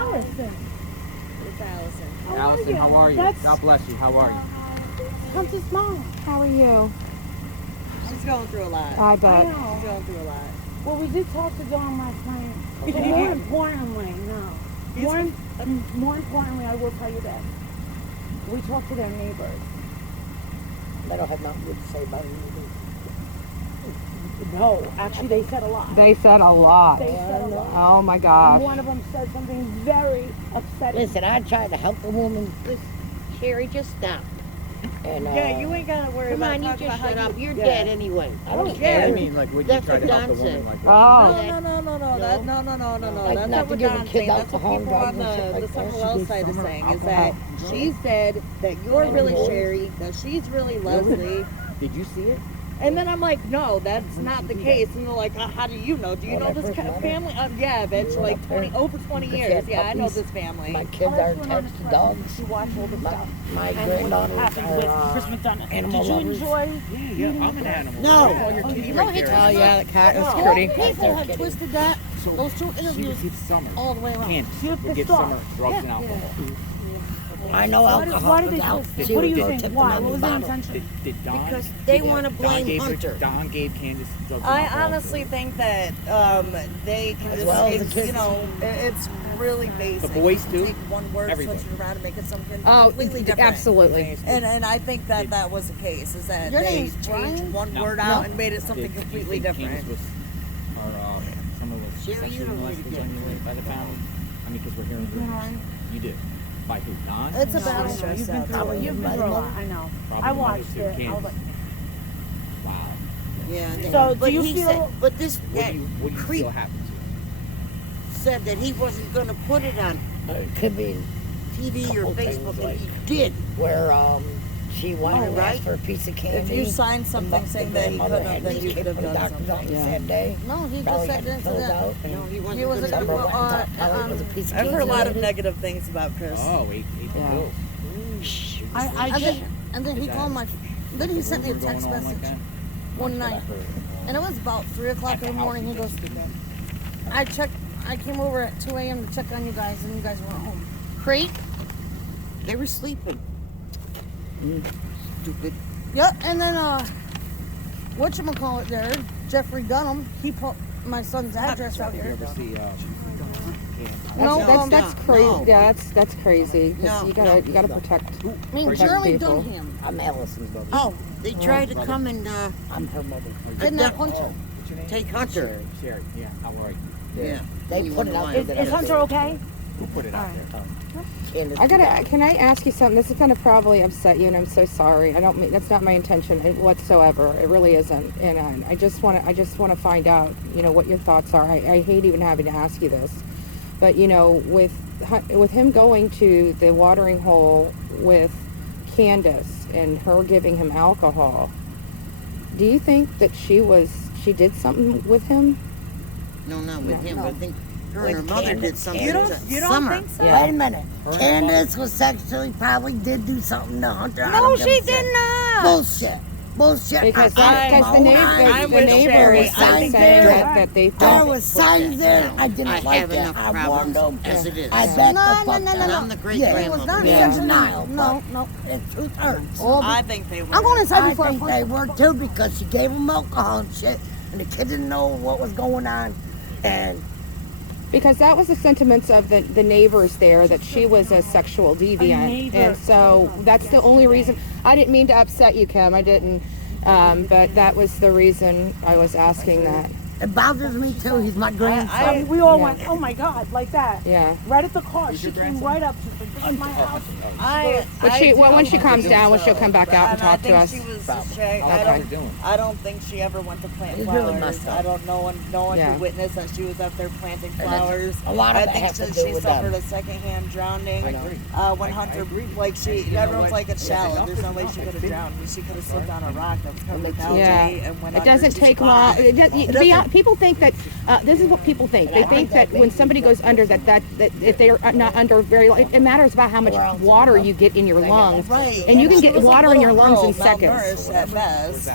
Alyson. It's Alyson. Alyson, how are you? God bless you. How are you? Come to smile. How are you? She's going through a lot. I bet. She's going through a lot. Well, we did talk to Dawn last night. But more importantly, more importantly, I will tell you this. We talked to their neighbors. They don't have nothing good to say about it. No, actually, they said a lot. They said a lot. They said a lot. Oh my And gosh. one of them said something very upsetting. Listen, I tried to help the woman. Listen, Sherry, just stop. And, Yeah, you ain't gotta worry come about on, you talking just about shut how up. you... You're Yeah. dead anyway. I don't What care. do you mean, like, would you That's try what to help Don the woman said. like Oh. No. That's no. Like That's not not to what give the Don's kids saying. That's what alcohol people on drugs and shit the like Summer that. Wells side is saying. Is that she said that you're really Sherry, that she's really Leslie. Did you see it? And then I'm like, no, that's not the case. And they're like, how do you know? Do you know this family? Yeah, I've been like over 20 years. Yeah, I know this family. My kids are attached to dogs. She watched all the stuff. My And what granddaughters happened with are Christmas done. animal Did you lovers. enjoy? Yeah, I'm an animal. No. All your kitty right there. Oh yeah, the cat is No. pretty. People have twisted that. Those two She would interviews give Summer. all the way around. Candace She was would give pissed off. Summer drugs and alcohol. I know alcohol. Why did they without twist it? she What do would you go think? tip them Why? on What the was their bottle. intention? Did Don? Because they want to blame Hunter. Don gave Candace drugs and I alcohol. honestly think that they can As just, well as the it's, kids. you know, it's really basic. The boys too? Take one word, Everything. switch it around, and make it something Oh, completely different. absolutely. And I think that was the case, is that Your they name's changed Brian? one No. word out and made it something Did you completely think different. Candace was, or someone was Sherry, you sexually don't molested really get anyway by the family? I mean, because we're hearing rumors. You did. By who? Don? It's a No, battle I know. stress You've been out through there. it. You've been through a lot. I know. Probably I the watched mother too, it. I was Candace. like, Wow. Yeah. So, do but you he feel- said, but this What that do you creep feel happened to? said that he wasn't going to put it on could be TV or Facebook, and he did. Where she went and asked for a piece of candy. If you signed something saying that he couldn't have, then you could have done something. That day. No, he just Probably said had that. filled out. No, he wasn't. He wasn't gonna going go to on. tell it was a piece of I've heard a lot of candy. negative things about Chris. Oh, ate the Yeah. pills. And then he called my. Then he sent me a text message one night, and it was about 3 o'clock in the morning. He goes, I came over at 2 a.m. to check on you guys, and you guys weren't home. Creep. They were sleeping. Stupid. Yep. And then whatchamacallit there, Jeffrey Dunham. He put my son's address out You here. ever see No, That's crazy. no. Yeah, that's crazy. 'Cause No, you gotta protect. I mean, Protect Jeremy people. Dunham. I'm Allison's brother. Oh, They tried to come and I'm her mother. kidnap Hunter. What's your name? take Hunter. Sherry. Yeah, how are you? Yeah. They put it out there. is Hunter okay? Who put it out there? Candace. Can I ask you something? This is gonna probably upset you, and I'm so sorry. I don't mean, that's not my intention whatsoever. It really isn't. And I just wanna find out, what your thoughts are. I hate even having to ask you this, but with him going to the watering hole with Candace and her giving him alcohol, do you think that she did something with him? No, not with him. But I think her and her With mother Candace. did something. You to don't Summer. think so? Wait a minute. Candace was sexually probably did do something to Hunter. I No, don't give she a shit. did not. Bullshit. Bullshit. Because I- the I'm with neighbor Sherry. was I saying think that they There thought. was signs there. I didn't I like have it. enough I warned problems them. as it is. I backed No, the no, fuck no, down. no, And no. I'm the great Yeah, It was not They're in sexual. denial. No, but no. It's 2/3. I think they were. I'm going inside I before I think put they were too because she gave them alcohol and shit, and the kid didn't know what was going on, and Because that was the sentiments of the neighbors there, that she was a sexual deviant. neighbor. And so that's the only reason. I didn't mean to upset you, Kim. I didn't. But that was the reason I was asking that. it bothers me too. He's my grandson. We all Yeah. went, oh my God, like that. Yeah. Right at the car. She came right up to me. This is my house. When she calms down, when she'll come back out and talk to us. I think she was. Okay. I don't think she ever went to plant It's really flowers. messed up. I don't know. No one Yeah. could witness that she was up there planting And flowers. a lot of I it think has to that do she with suffered them. a secondhand drowning. I agree. When I Hunter, agree. like she, You know everyone's what? like it's shallow. Enough There's is no way enough. she could have drowned. She could have slipped on a rock that was covered with algae Yeah. and went It under doesn't to take survive. long. People think that this is what people think. They think that when somebody goes under, that if they're not under very long, it matters about how much water you get in your lungs. Right. And you can she get was a water in your little lungs in girl, seconds. malnourished at best.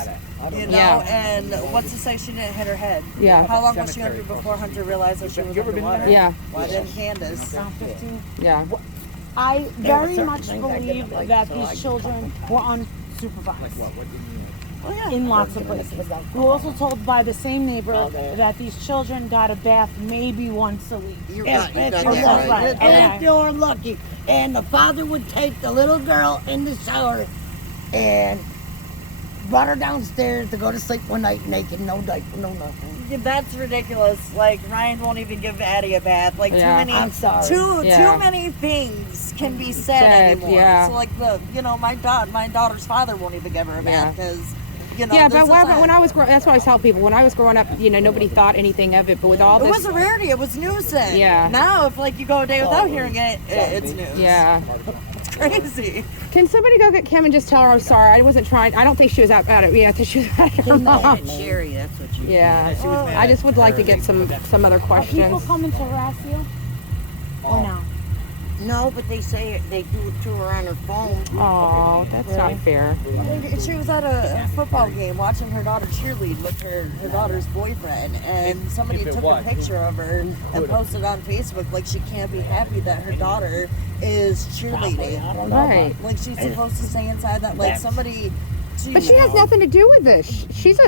You know, Yeah. and what's to say she didn't hit her head? Yeah. How long was she under before Hunter realized that she was underwater? Yeah. Why didn't Candace? Around 15. Yeah. I very certain much things I believe didn't like, that so these I- children were unsupervised Well, yeah. in lots of places. We were also told by the same neighbor Okay. that these children got a bath maybe once a week. You Yes, got that's that right. right. Okay. And if they were lucky. And the father would take the little girl in the shower and brought her downstairs to go to sleep one night naked, no diaper, no nothing. Yeah, that's ridiculous. Like Ryan won't even give Addie a bath. Like Yeah. too many, I'm sorry. Yeah. too many things can be said Said, anymore. yeah. So like my daughter's father won't even give her a bath because Yeah, this but is when I was that's what I tell people. When I was growing up, nobody thought anything of it. But with all it this, was a rarity. It was news then. Yeah. Now if like you go a day without hearing it, it's news. yeah. It's crazy. Can somebody go get Kim and just tell her I'm sorry? I wasn't trying. I don't think she was out at it. Yeah, I think she was at her mom. Sherry, that's what you. Yeah. I just would like to get some other Are people questions. coming to harass you? Or no? No, but they say they do it to her on her phone. Oh, that's not fair. She was at a football game watching her daughter cheerlead with her daughter's boyfriend, and somebody took a picture of her and posted on Facebook like she can't be happy that her daughter is cheerleading. Right. Like she's supposed to stay inside that. Like somebody. But she has nothing to do with this. She's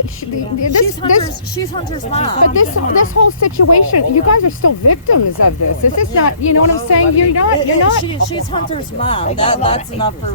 Hunter's mom. But this whole situation, you guys are still victims of this. This is not. You know what I'm saying? You're not. She's Hunter's mom. That's enough for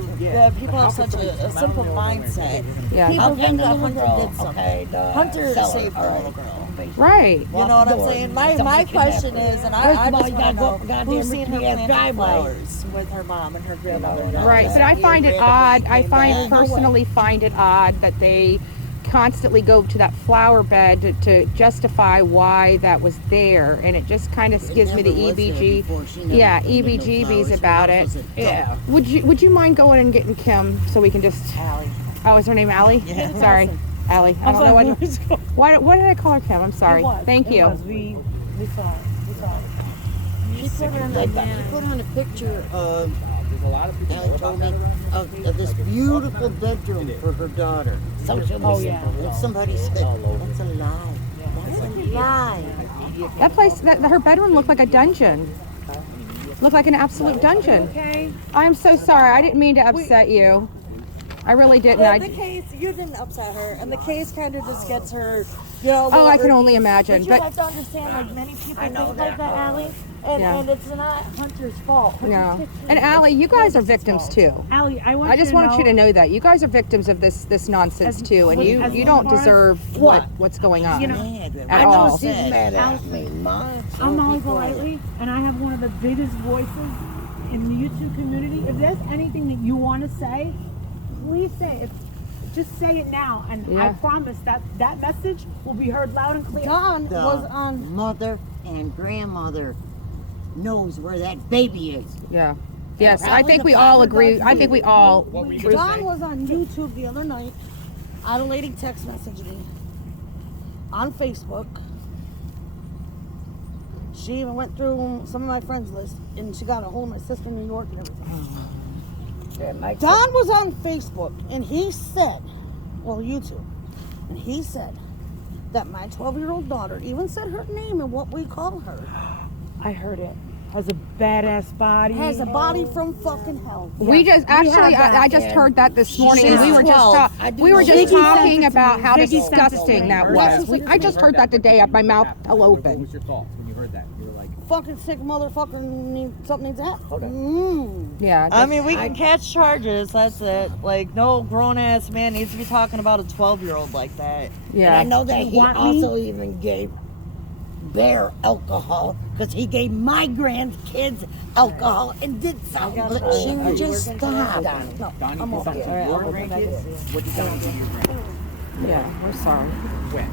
people have such a simple mindset. Yeah. People Okay, think the that little Hunter girl. did something. Okay, the Hunter seller. saved the All little right. girl. Right. You know what I'm saying? My question is, and I just want to know who's seen her planting flowers with her mom and her grandmother. Right, but I find it odd. I personally find it odd that they constantly go to that flower bed to justify why that was there, and it just kind of gives me the EBGBs about it. Yeah. Would you mind going and getting Kim so we can just? Allie. Oh, is her name Allie? Yeah. Sorry, Allie. I don't know what did I call her Kim? I'm sorry. Thank you. We saw it. We saw it. She put on a picture of, Allie told me, of this beautiful bedroom for her daughter. Oh, yeah. And somebody said, that's a lie. That's a lie. That place, her bedroom looked like a dungeon. Looked like an absolute dungeon. Okay. I'm so sorry. I didn't mean to upset you. I really didn't. Well, the case, you didn't upset her, and the case kind of just gets her, I can only imagine. But you have to understand, like, many people think like that, Allie, and it's not Hunter's fault. No. And Allie, you guys are victims too. Allie, I just wanted you to know that you guys are victims of this nonsense too, and you don't deserve what's going on. At I know all. she's mad at me, Mom. I'm Molly Golightly, and I have one of the biggest voices in the YouTube community. If there's anything that you want to say, please say it. Just say it now, and I promise that message will be heard loud and clear. Dawn was on. Mother and grandmother knows where that baby is. Yeah. Yes, I think we all agree. I think we all. Dawn was on YouTube the other night. A lady text messaged me on Facebook. She even went through some of my friends' list, and she got a hold of my sister in New York and everything. Don was on Facebook, and he said, YouTube, and he said that my 12-year-old daughter even said her name and what we call her. I heard it. Has a badass body. Has a body from fucking hell. We just actually, I just heard that this morning, and we were just talking about how disgusting that was. I just heard that today. My mouth fell What open. was your thought when you heard that? You were like, Fucking sick motherfucker, something needs to happen. Yeah. I mean, we can catch charges. That's it. Like, no grown-ass man needs to be talking about a 12-year-old like that. Yeah. And I know that he also even gave Bear alcohol because he gave my grandkids alcohol and did something. But she would just stop. No, Donnie, I'm you okay. talking to your grandkids? What did Donnie do to your grandkids? Yeah, we're sorry. When?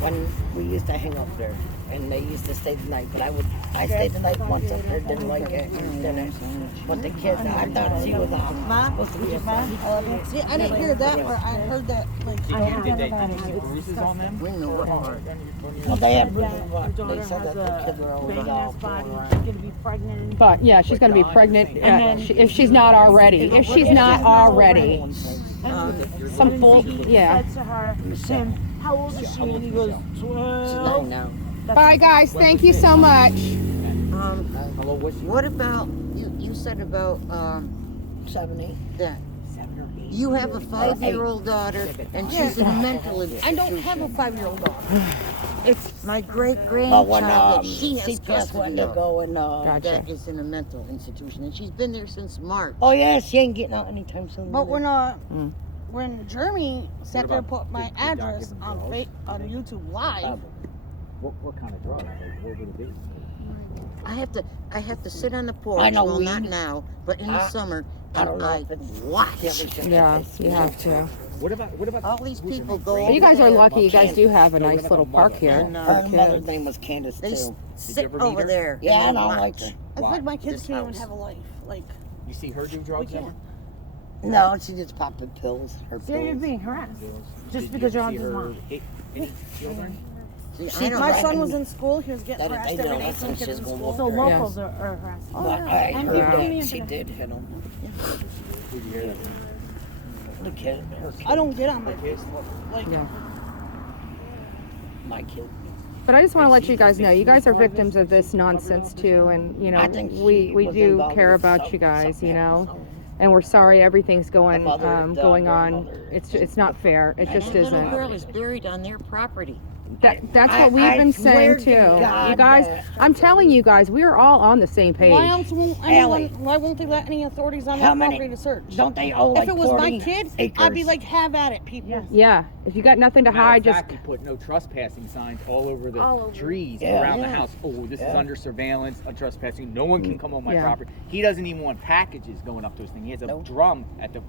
When we used to hang up there and they used to stay the night, but I stayed the night once up there, didn't like it, didn't. But the kids, I thought she was supposed to be a Mom, I love you. See, I didn't hear that, but I heard that. Like, Did you see bruises on them? Well, they have bruises, but they said that the kids were always Big all ass body. going She's around. gonna be pregnant. But yeah, she's going to be pregnant then if she's not already. If she's not already. Some bull. Yeah. said to her, Tim, how old is she? And he goes, 12. No. Bye, guys. Thank you so much. Hello, what's your What about you said about 70. that you have a 5-year-old daughter and she's in a mental institution. I don't have a 5-year-old daughter. It's my great But when grandchild that she has CPS custody wanted to of go and Gotcha. that is in a mental institution, and she's been there since March. oh yeah, she ain't getting out anytime soon. But either. when Jeremy sat there and about put my did Doc address give him on drugs? on YouTube live, what kind of drugs? Like, what would it be? I have to sit on the porch. I know well, weed. not now, but in the summer, I don't and know I if it's watch. Yeah, you have to. What about All these who's your people name? go Brandon? But you guys are there. lucky. You guys do have a No, what nice about little the park mother? here. And, Her for mother's kids. name was Candace They too. sit ever meet over her? there. Yeah, I and don't watch. like her. I Why? think my kids This can't even house. have a life. Like, You see her do we drugs can't. ever? No, she just popping pills. Her So you're pills. being harassed. Just Did because you you're on see this her mom. hit any children? See, I don't My like son it. was in school. He was getting That- harassed they every know day that's from what kids she's in gonna school. So locals are harassing. But I And heard people that in she for did hit him. Who'd you hear that from? The kid, her kid. I don't get on my Facebook. Like, Yeah. My kid. But I just want to let you guys know, you guys are victims of this nonsense too, and you know, I think we she was do involved care with about you guys, something you know, happened. and we're sorry everything's going The mother, the going on. grandmother. It's not fair. It And just that little isn't. girl is buried on their property. That's I- what we've I been swear saying to too. God You guys, that- I'm telling you guys, we are all on the same page. why else won't Allie. why won't they let any authorities on How that many- property to search? Don't they owe like If it was 40 my kid, acres? I'd be like, have at it, people. Yes. Yeah, if you got nothing to Matter hide, of just fact, we put no trespassing signs all over the All over. trees Yeah. around the Yeah. house. Oh, this is Yeah. under surveillance, a trespassing. No one can come on my Yeah. property. He doesn't even want packages going up to his thing. He has a Nope. drum at the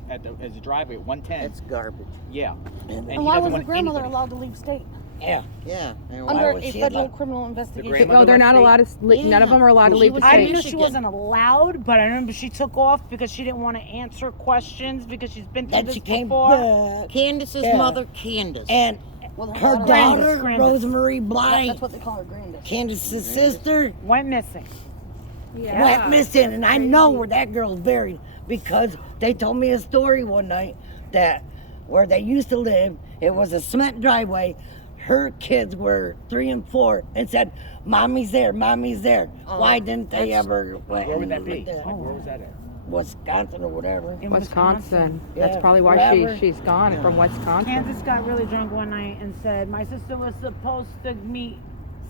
as a driveway at 110. That's garbage. Yeah, and he And why doesn't was the want grandmother anybody. allowed to leave state? Yeah. Yeah. And Under was a she federal allowed- criminal investigation. grandmother- no, they're not State. allowed to. None of them are allowed to She leave the was I state. didn't know she Michigan. wasn't allowed, but I remember she took off because she didn't want to answer questions because she's been through Then this she came before. back. Candace's Yeah. mother, Candace. And With her daughter. daughter, Grandis. Rosemary That's Blind, what they call her, Grandis. Candace's sister, Went missing. went missing. And I know where that girl's buried because they told me a story one night that where they used to live, it was a cement driveway. Her kids were 3 and 4 and said, "Mommy's there, Mommy's there." Oh, Why didn't they that's- ever went Where would and that be? looked at Like, where was that at? Wisconsin or whatever? In Wisconsin. That's Yeah, probably why wherever. she's gone from Wisconsin. Candace got really drunk one night and said, my sister was supposed to meet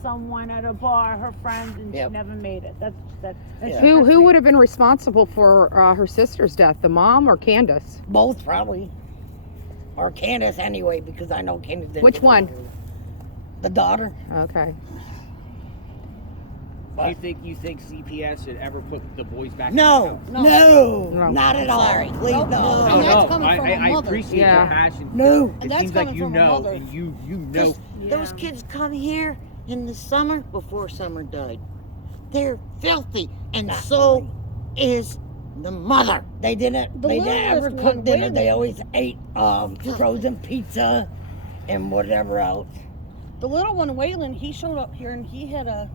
someone at a bar, her friend, and Yep. she never made it. That's Yeah. Who would have been responsible for her sister's death, the mom or Candace? Both probably. Or Candace anyway, because I know Candace didn't. Which one? The daughter. Okay. Do you think CPS should ever put the boys back? No, in the house? no, not at all. Sorry. Please Nope. no. And that's No, coming from a I mother. appreciate Yeah. your passion. No. And It that's seems like coming you from a know, mother. and you know. Those kids come here in the summer before Summer died. They're filthy, and Not so really. is the mother. They didn't. The They didn't ever littlest cook one, dinner. Waylon. They always ate frozen pizza and whatever else. The little one, Waylon, he showed up here and he had a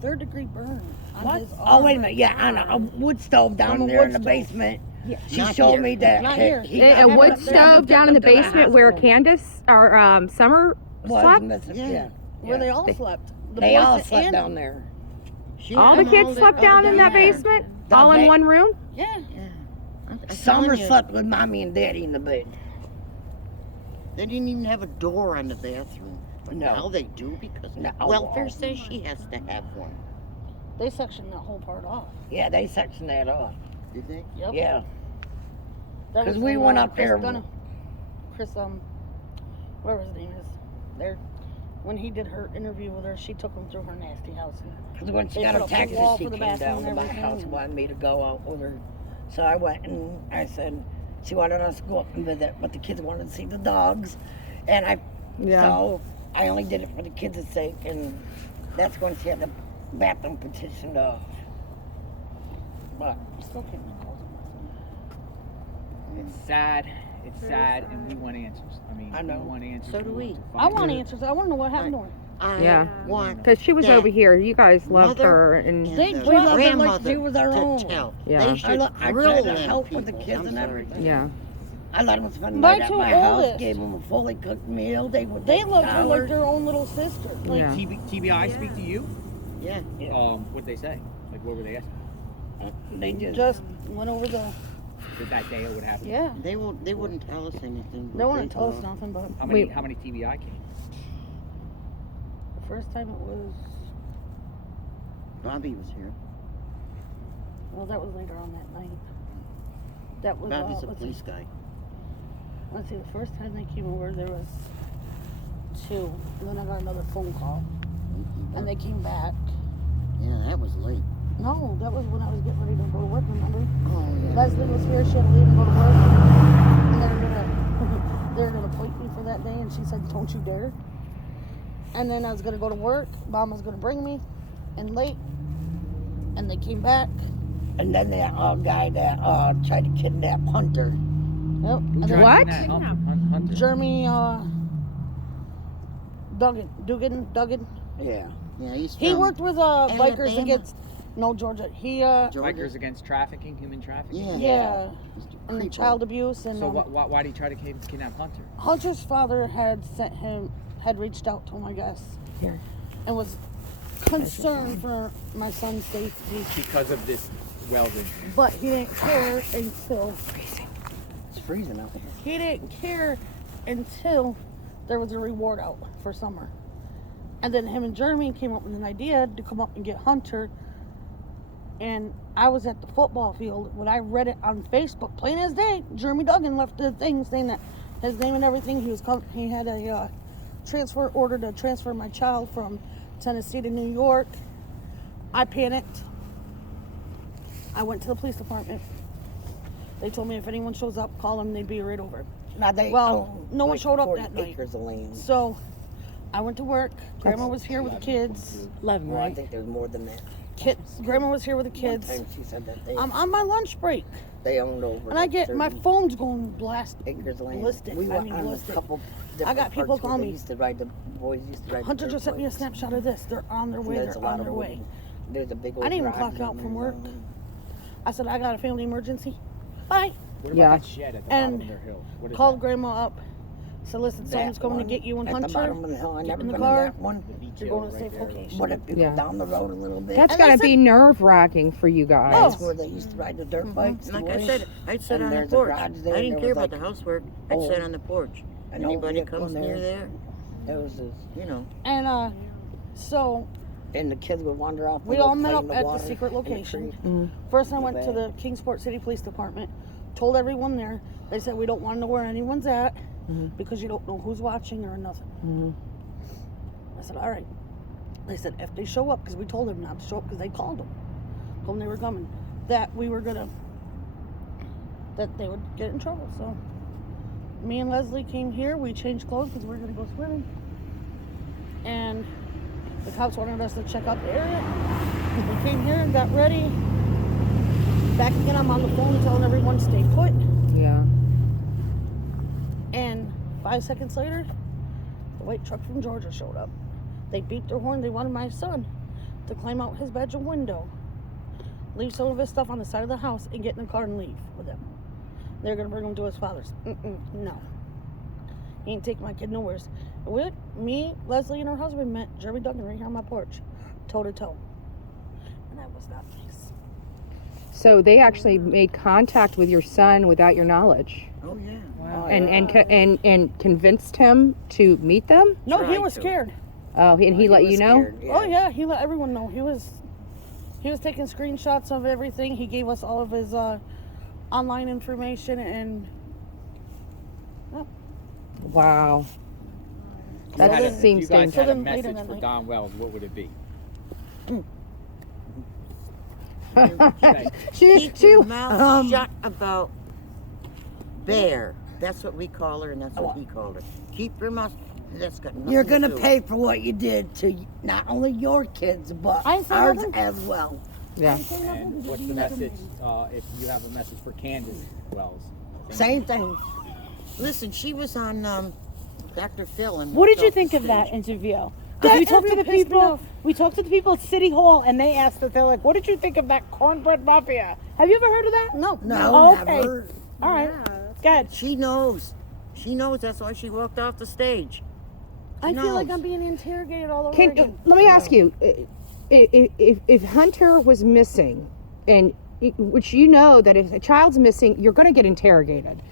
3rd-degree burn on What? his arm. Oh wait a minute. Yeah, on a wood stove down On a there wood in the stove. basement. Yeah. She Not showed here. me that Not here. he A got wood up there stove and down in the took him to basement where hospital. Candace or Summer was slept? missing. Yeah. Yeah. Where they Yeah. all slept. The They boys all and slept Andy. down there. She All the had them kids slept all down in that there. basement? The All in ba- one room? Yeah. Yeah. I'm Summer telling you, slept with mommy and daddy in the bed. They didn't even have a door on the bathroom. But No. now they do because No. welfare says she has to have one. They sectioned that whole part off. Yeah, they sectioned that off. Did they? Yep. Yeah. That 'Cause was we when, went up Chris there- Chris, whatever his name is, there. When he did her interview with her, she took him through her nasty house. Because when she They got put a up the taxi, wall she for the came bathroom down to and my everything. house and wanted me to go out with her. So I went and I said, she wanted us to go up and visit, but the kids wanted to see the dogs. And so I only did it for the kids' sake, and that's when she had the bathroom petitioned off. But Still can't recall It's sad. It's sad, and we want answers. I mean, I know. we want answers. So do we. I want answers. I want to know what happened to her. I Yeah. want Because she was that over here. You guys loved mother her. And and They the dropped her like grandmother she was our to own. tell. Yeah. They I should tried drill to them help with the people. kids I'm and sorry. everything. yeah. I let them spend the My night at two my house, oldest. gave them a fully cooked meal. They would They take loved her like showers. their own little sister. Like, Yeah. TBI speak to you? Yeah. What'd they say? Like, what were they asking? They just went over the. Did that day it would happen? Yeah. They wouldn't tell us anything. They wouldn't tell us nothing, but How many TBI came? the first time it was. Bobby was here. Well, that was later on that night. That was. Bobby's a let's police see. guy. Let's see. The first time they came over, there was 2, and then I got another phone call, and they came back. Yeah, that was late. No, that was when I was getting ready to go to work. Remember? Oh, yeah. Leslie was here. She had to leave and go to work. And they were gonna point me for that day, and she said, "Don't you dare." And then I was gonna go to work. Mom was gonna bring me, and late. And they came back. And then that guy that tried to kidnap Hunter. Yep. And then What? Hunter. Jeremy Duggan. Yeah. Yeah, he's He from worked with bikers Alabama. against Georgia. He Georgia. Bikers against trafficking, human trafficking? yeah. Mr. And Creeper. child abuse and So why did he try to kidnap Hunter? Hunter's father had reached out to him, I guess. Here. And was concerned for my son's safety. Because of this welding. But he didn't care until It's freezing out here. he didn't care until there was a reward out for summer. And then him and Jeremy came up with an idea to come up and get Hunter. And I was at the football field when I read it on Facebook, plain as day. Jeremy Duggan left the thing saying that his name and everything. He had a transfer order to transfer my child from Tennessee to New York. I panicked. I went to the police department. They told me if anyone shows up, call them. They'd be right over. Now they Well, own, no one like, showed up 40 that night. acres of land. So I went to work. Grandma was here with the kids. 11, Well, I right? think there's more than that. Grandma was here with the kids. One time she said that I'm on my lunch break, they owned over. and I get my 30 phone's going blast. acres of land. ballistic. We I went mean, on ballistic. a couple. I different got people parts where call they me. Used to ride the boys used to ride. Hunter the just dirt sent me a bikes. snapshot of this. They're on their way. There's They're a lot on of their wood. way. There's a big old. I didn't even garage clock out down from there. work. I said I got a family emergency. Bye. What about Yeah. that shed at the And bottom of their hill? What is Called that? Grandma up. Said, listen, someone's That coming to one get you and at the Hunter. bottom of the hill. I Get never in the been car. in that one. The beach You're hill going to a right safe there. location. But if you Yeah. go down the road a little bit, That's And they gotta said- be nerve-wracking for you guys. that's where they used to ride the dirt bikes. Like the I boys. said, I'd sit And on the there's a porch. garage there, I didn't there care was about like the housework. I'd sit old- on the porch. an old Anybody vehicle comes in near there. there, It was just, you know. And so and the kids would wander off. we and go all met play up in the at the water secret in the location. creek. First, I went bad. to the Kingsport City Police Department. Told everyone there. They said we don't want to know where anyone's at because you don't know who's watching or nothing. I said, all right. They said if they show up, because we told them not to show up because they called them, told them they were coming, that we were gonna, that they would get in trouble. So me and Leslie came here. We changed clothes because we were gonna go swimming, and the cops wanted us to check out the area. We came here and got ready. Back again, I'm on the phone telling everyone stay put. Yeah. And 5 seconds later, the white truck from Georgia showed up. They beeped their horn. They wanted my son to climb out his bedroom window, leave some of his stuff on the side of the house, and get in the car and leave with him. They're going to bring him to his father's. No. He ain't taking my kid nowheres. Me, Leslie, and her husband met Jeremy Duggan right here on my porch, toe to toe. And that was not nice. So they actually made contact with your son without your knowledge, Oh yeah. Wow. and convinced him to meet them. No, he Tried was to. scared. Oh, and he let was you know. scared, Oh yeah, he let everyone know. He was taking screenshots of everything. He gave us all of his online information and Wow. You That had a- seems you guys dangerous. had a So then later message that for night- Don Wells. What would it be? Keep your mouth shut about Bear. That's what we call her, and that's what he called her. Keep your mouth. That's got nothing You're to gonna do. pay for what you did to not only your kids but I ain't saying ours nothing. as well. Yeah. And what's the message? If you have a message for Candace Wells. Same thing. Listen, she was on Dr. Phil. And What did you walked off think the of that stage. interview? That We talked to the interview pissed me people. off. We talked to the people at City Hall, and they asked us. They're like, "What did you think of that cornbread mafia?" Have you ever heard of that? no. No, Oh, okay. never. All right. ahead. She knows. She knows. That's why she walked off the stage. I feel like knows. I'm being interrogated all over again. Let me ask you, if Hunter was missing, and which you know that if a child's missing, you're going to get interrogated.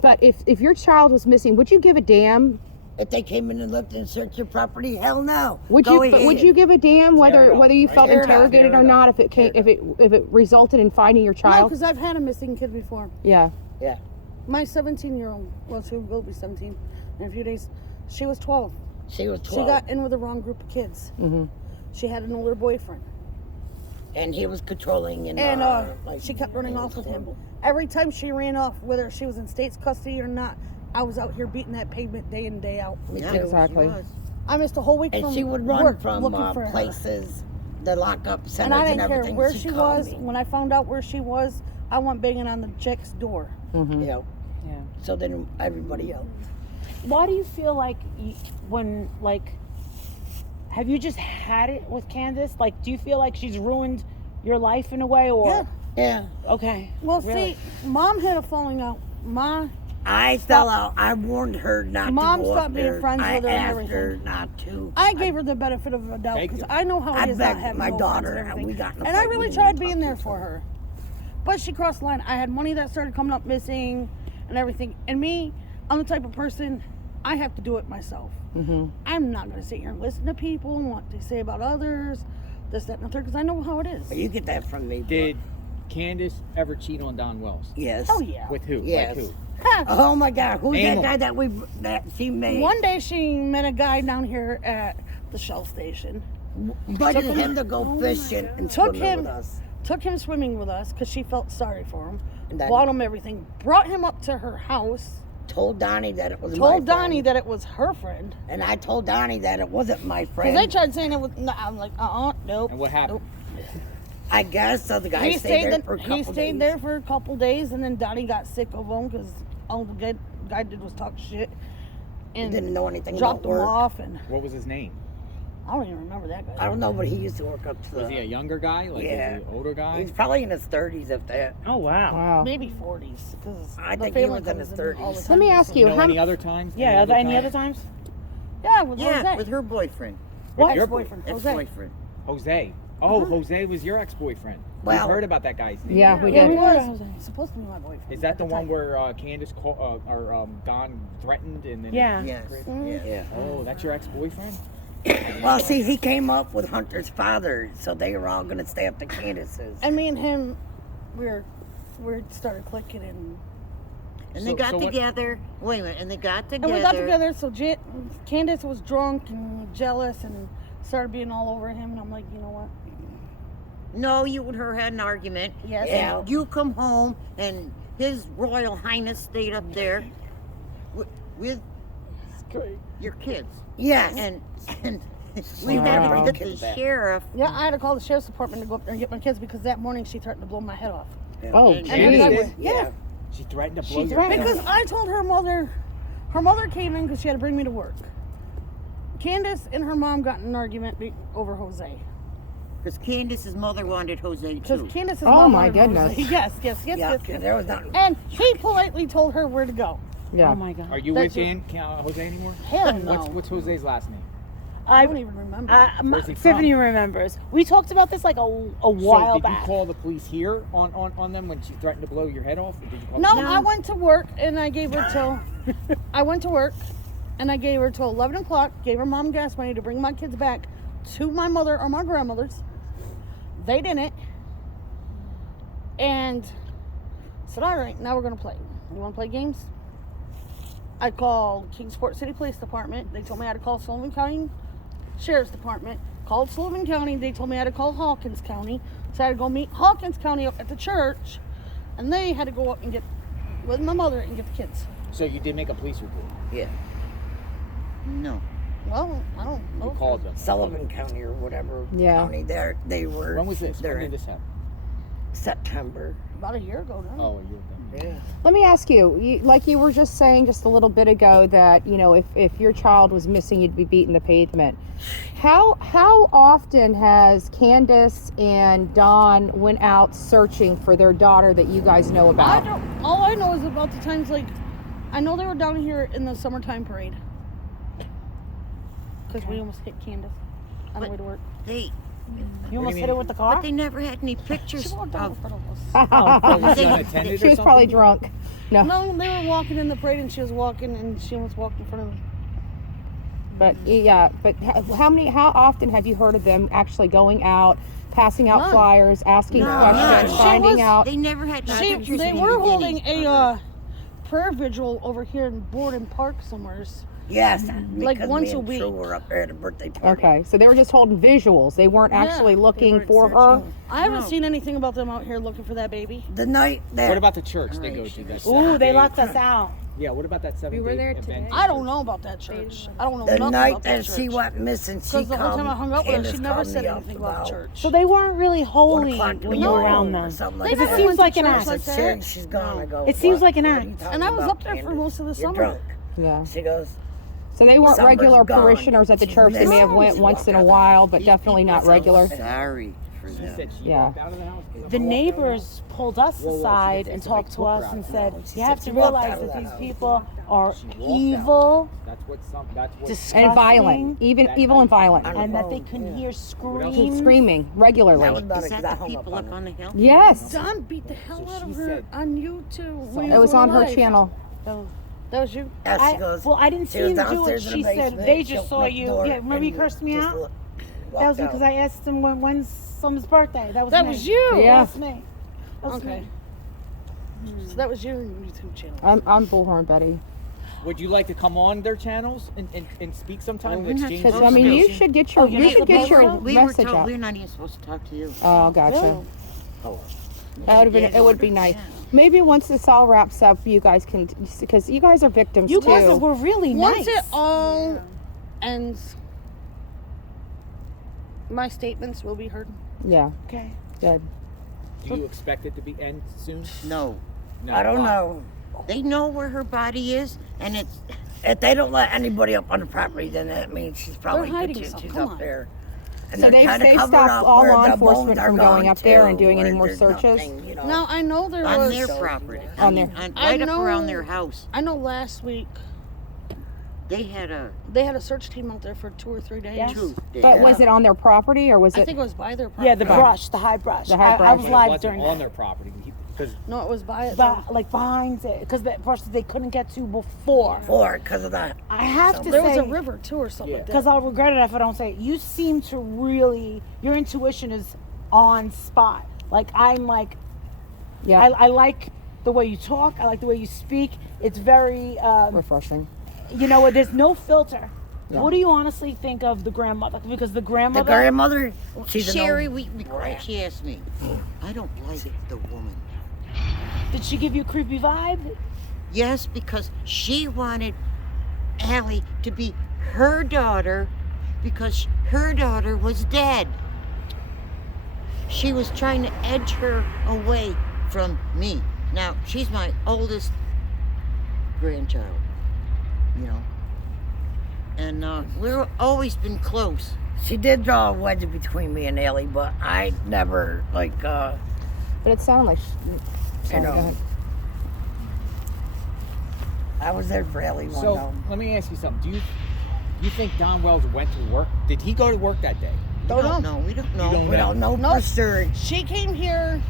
But if your child was missing, would you give a damn? If they came in and looked and searched your property, hell no. Would Go you? ahead. Would you give a damn whether you felt Tear it up. interrogated or not? If it resulted in finding your No, child? because I've had a missing kid before. Yeah. Yeah. My 17-year-old, well, she will be 17 in a few days. She was 12. She was 12. She got in with the wrong group of kids. Mm-hmm. She had an older boyfriend. And he was controlling and She kept running off with him. Every time she ran off, whether she was in state's custody or not, I was out here beating that pavement day in, day out. Me Yeah, too. Exactly. she was. I missed a whole week And from she would run work from looking for her. places, the lockup centers And I didn't care everything. where she called was. me. When I found out where she was, I went banging on the chick's door. Mm-hmm. Yeah. Yeah. So then everybody else. Why do you feel like have you just had it with Candace? Like, do you feel like she's ruined your life in a way, or? Yeah. Yeah. Okay. Well, Really? see, Mom had a falling out. I fell out. I warned her not Mom to go stopped up being there. friends I with her and asked everything. her not to. I gave her the benefit of the doubt Thank because you. I know how I it is not begged having my no daughter, friends and and everything. we got in a And I fight, really we tried didn't being talk there to for each her. But she crossed the line. I had money that started coming up missing and everything. And me, I'm the type of person, I have to do it myself. Mm-hmm. I'm not going to sit here and listen to people and what they say about others, this, that, and the third, because I know how it is. You get that from me. Did Candace ever cheat on Don Wells? Yes. Oh, yeah. With who? Yes. Like who? Oh my God! Who's Name that guy that she made? One day she met a guy down here at the Shell station. Invited him to go fishing and Took swimming him- with us. Took him swimming with us because she felt sorry for him. And then Bought him everything. Brought him up to her house. told Donnie that it was my Told Donnie friend. that it was her friend. And I told Donnie that it wasn't my Because friend. they tried saying it was. No, I'm like, nope. And what happened? Nope. I guess so. The guy He stayed there stayed, for a couple he days. stayed there for a couple days, and then Donnie got sick of him because all the guy did was talk shit. And Didn't know anything dropped about him work. off, and What was his name? I don't even remember that guy. I don't know, but he used to work up to Was he a the. younger guy? Like, Yeah. was he an older guy? He's probably in his 30s, if that. Oh wow. Wow. Maybe 40s. Because I the think he family was in comes his all the 30s. time Let me to ask see you, him. know how any m- other times? Yeah. Are there any other times? Yeah, with Yeah, Jose. with her boyfriend. What? Your Ex-boyfriend, Jose. Ex-boyfriend. Jose. Oh, Jose was your ex-boyfriend. Well- We've heard about that guy's name. Yeah, we Yeah, did. he Yeah. was supposed to be my boyfriend. Is that at the one time. where Candace Don threatened and then? Yeah. Yes. Mhm. Yes. Yeah. Oh, that's your ex-boyfriend? Well, see, he came up with Hunter's father, so they were all going to stay up to Candace's. And me and him, we started clicking, And they So- got so what- together. Wait a minute. And they got together. and we got together. So Candace was drunk and jealous and started being all over him. And I'm like, you know what? No, you and her had an argument. Yes. Yeah. And you come home, and His Royal Highness stayed up there with your kids. Yes. And we Wow. had to Bring get kids the back. sheriff. Yeah, I had to call the sheriff's department to go up there and get my kids because that morning she threatened to blow my head off. Oh, And Candace geez. did? Yeah. She threatened to blow She your threatened. head Because off. I told her mother came in because she had to bring me to work. Candace and her mom got in an argument over Jose. Because Candace's mother wanted Jose Because too. Candace's Oh, mom my wanted goodness. Jose. Yes. Yeah, there was nothing. And he politely told her where to go. Yeah. Oh my god. Are you That's with it. Jose anymore? Hell no. What's Jose's last name? I don't even remember. Where's he from? Tiffany remembers. We talked about this like a while So did back. you call the police here on them when she threatened to blow your head off? Or did you call No, the I went to work and I gave her till I went to work and I gave her till 11 o'clock. Gave her mom gas money to bring my kids back to my mother or my grandmother's. They didn't, and said, "All right, now we're gonna play. You want to play games?" I called Kingsport City Police Department. They told me I had to call Sullivan County Sheriff's Department. Called Sullivan County. They told me I had to call Hawkins County. So I had to go meet Hawkins County up at the church, and they had to go up and get with my mother and get the kids. So you did make a police report. Yeah. No. Well, I don't know. You called them. Sullivan County or whatever Yeah. county they were. When was this? They're When in did this happen? September. About a year ago now. Oh, a year ago. Yeah. Let me ask you, like you were just saying just a little bit ago that, you know, if your child was missing, you'd be beating the pavement. How often has Candace and Don went out searching for their daughter that you guys know I about? don't. All I know is about the times like I know they were down here in the summertime parade. Because we almost hit Candace on the way to work. You almost hit her with the car? But they never had any pictures She walked down in of. front of us. Was she unattended She or was probably something? drunk. No. No, they were walking in the parade and she was walking and she almost walked in front of them. But yeah, but how often have you heard of them actually going out, passing out None. flyers, asking No, questions, no. finding out? They never had no pictures They in the were beginning. holding a prayer vigil over here in Borden Park somewheres. Yes, Like because once me a and week. True were up there at a birthday party. Okay, so they were just holding visuals. They weren't actually Yeah, looking weren't for her. searching. I haven't seen anything about them out here looking for that baby. The night that What about the church they go to? That Ooh, they 7-day locked us out. Yeah, what about that 7-day We were there event? today. I don't know about that church. I don't know the nothing night about that that church. she went missing, she Because the whole time I hung up with her, Candace she never called said me up anything about the church. So they weren't really 1 holy o'clock in when the you were morning around or them. something They like Because never it that. seems went to like an church act. like I that. said, she's gone. I go, It seems "What? like an What are act." you talking And I was about, up there for Candace? most of the You're summer. drunk. Yeah. She goes, So they weren't Summer's regular gone. parishioners at the She's church. They may have missing. went She once walked in a out. while, but definitely not regular. Sorry for She them. said she Yeah. walked out of the house. The neighbors pulled us Whoa, whoa, aside she and did. talked to Somebody us took and her said, out. you have to She walked realize out of that the these house. people are She walked out. evil, That's what disgusting, And violent. Even That evil and night. violent. and that they Oh, can yeah. hear else? screams. Screaming that regularly. was about Is it, 'cause I that the hung people on up her. on the hill? Yes. Don beat the hell So out she of her said- on YouTube. when It you was were on her alive. channel. That was you? Yes, she goes. Well, I didn't she see was him do it. downstairs in the She said basement, they she just saw opened up the you. door Yeah, remember you and cursed me just out? That walked was because out. I asked him when's someone's birthday. That was That me. was you? Yeah. That's me. That's Okay. me. So that was your YouTube channel. I'm Bullhorn Betty. Would you like to come on their channels and speak sometime? we're not Exchange Because I supposed mean, to. you should get your you're you not should get supposed your to? We were message told out. we're not even supposed to talk to you. Oh, gotcha. Oh. That would be nice. Maybe once this all wraps up, you guys can, because you guys are victims You too. guys were really Once nice. it all ends, my statements will be heard. Yeah, Okay. good. Do you expect it to be end soon? No. No. I don't know. They know where her body is, and it's If they don't let anybody up on the property, then that means she's probably hiding she's something. she's Come up on. there. And So they're they've kinda covered stopped up all where law the enforcement bones are from going gone, up there and too, doing any where more there's searches? nothing, you know. Now I know there on was. their property. On I their- mean, I right up around know- their house. I know last week They had they had a search team out there for 2 or 3 days. Yes. two. But was it on their property or was I it? think it was by their property. Yeah, the brush, the high brush. The high I was brush. It live wasn't during on that. their property because No, it was by it. Like behind it, because the brush they couldn't get to before. Because of that. I have to There say, was a river too, or something like that. because I'll regret it if I don't say it. You seem to really, your intuition is on spot. Like I'm like, Yeah, I like the way you talk. I like the way you speak. It's very, refreshing. you know, there's no filter. Yeah. What do you honestly think of the grandmother? Because the The grandmother, grandmother, she's an Sherry, old- she asked me. I don't like the woman. did she give you a creepy vibe? Yes, because she wanted Allie to be her daughter because her daughter was dead. She was trying to edge her away from me. Now, she's my oldest grandchild, you know. And we've always been close. She did draw a wedge between me and Ellie, but I never, like, But it sounded like. Sorry, know. go ahead. I was there for Ellie one So time. let me ask you something. Do you think Don Wells went to work? Did he go to work that day? We don't know. We don't know. don't We don't know Nope. for sure She came here,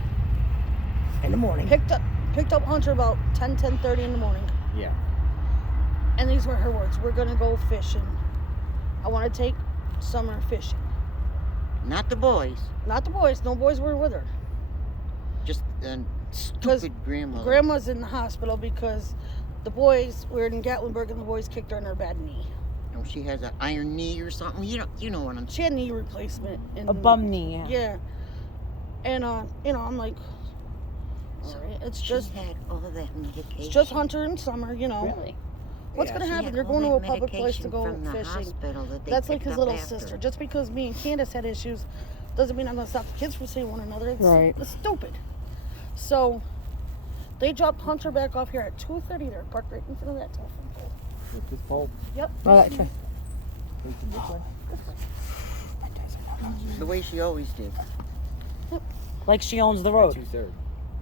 in the morning. picked up Hunter about 10:30 in the morning, Yeah. and these were her words: "We're gonna go fishing. I want to take Summer fishing. Not the boys. Not the boys. No boys were with her. Just stupid grandmother. Grandma's in the hospital because the boys were in Gatlinburg and the boys kicked her in her bad knee. Oh, she has an iron knee or something. You know what I'm saying. She had knee replacement. And, A bum knee, yeah. Yeah. And I'm like, sorry, it's She just had all of that medication. it's just Hunter and Summer, you know. Really? What's Yeah, gonna She happen? had They're all going to a that public place to medication go from the fishing. hospital that they That's like picked his up little after. sister. Just because me and Candace had issues doesn't mean I'm gonna stop the kids from seeing one another. It's, Right. it's stupid. So they dropped Hunter back off here at 2:30. They're parked right in front of that telephone pole. With this pole. Yep. Oh, that's true. Facing this way? The way she always did. Like she owns the road. 2:30.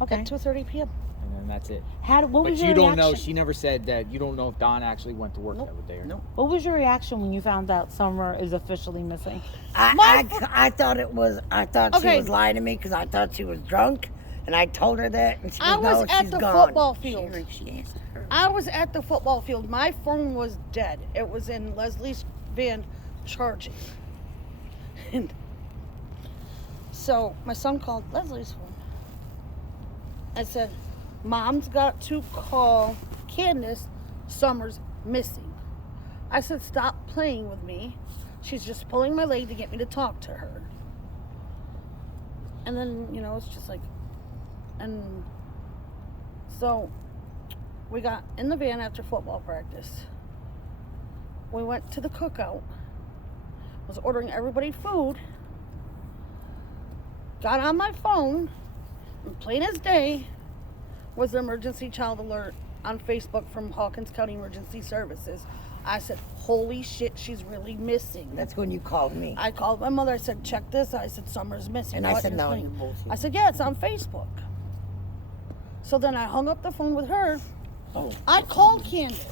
Okay. At 2:30 p.m. And then and that's it. What But was you your don't reaction? know. She never said that. You don't know if Don actually went to work that day or not. What was your reaction when you found out Summer is officially missing? I thought it was. I thought she Okay. was lying to me because I thought she was drunk, and I told her that, and she I goes, was "No, at she's the gone." football field. She asked her. I was at the football field. My phone was dead. It was in Leslie's van charging. And so my son called Leslie's phone. I said, Mom's got to call Candace. Summer's missing. I said, stop playing with me. She's just pulling my leg to get me to talk to her. And then, you know, it's just like, and so we got in the van after football practice. We went to the cookout. Was ordering everybody food. Got on my phone, and plain as day was the emergency child alert on Facebook from Hawkins County Emergency Services. I said, holy shit, she's really missing. That's when you called me. I called my mother. I said, check this. I said, Summer's missing. And I What, said, you're no, playing? you're bullshit. I said, yeah, it's on Facebook. So then I hung up the phone with her. Oh. I called Candace.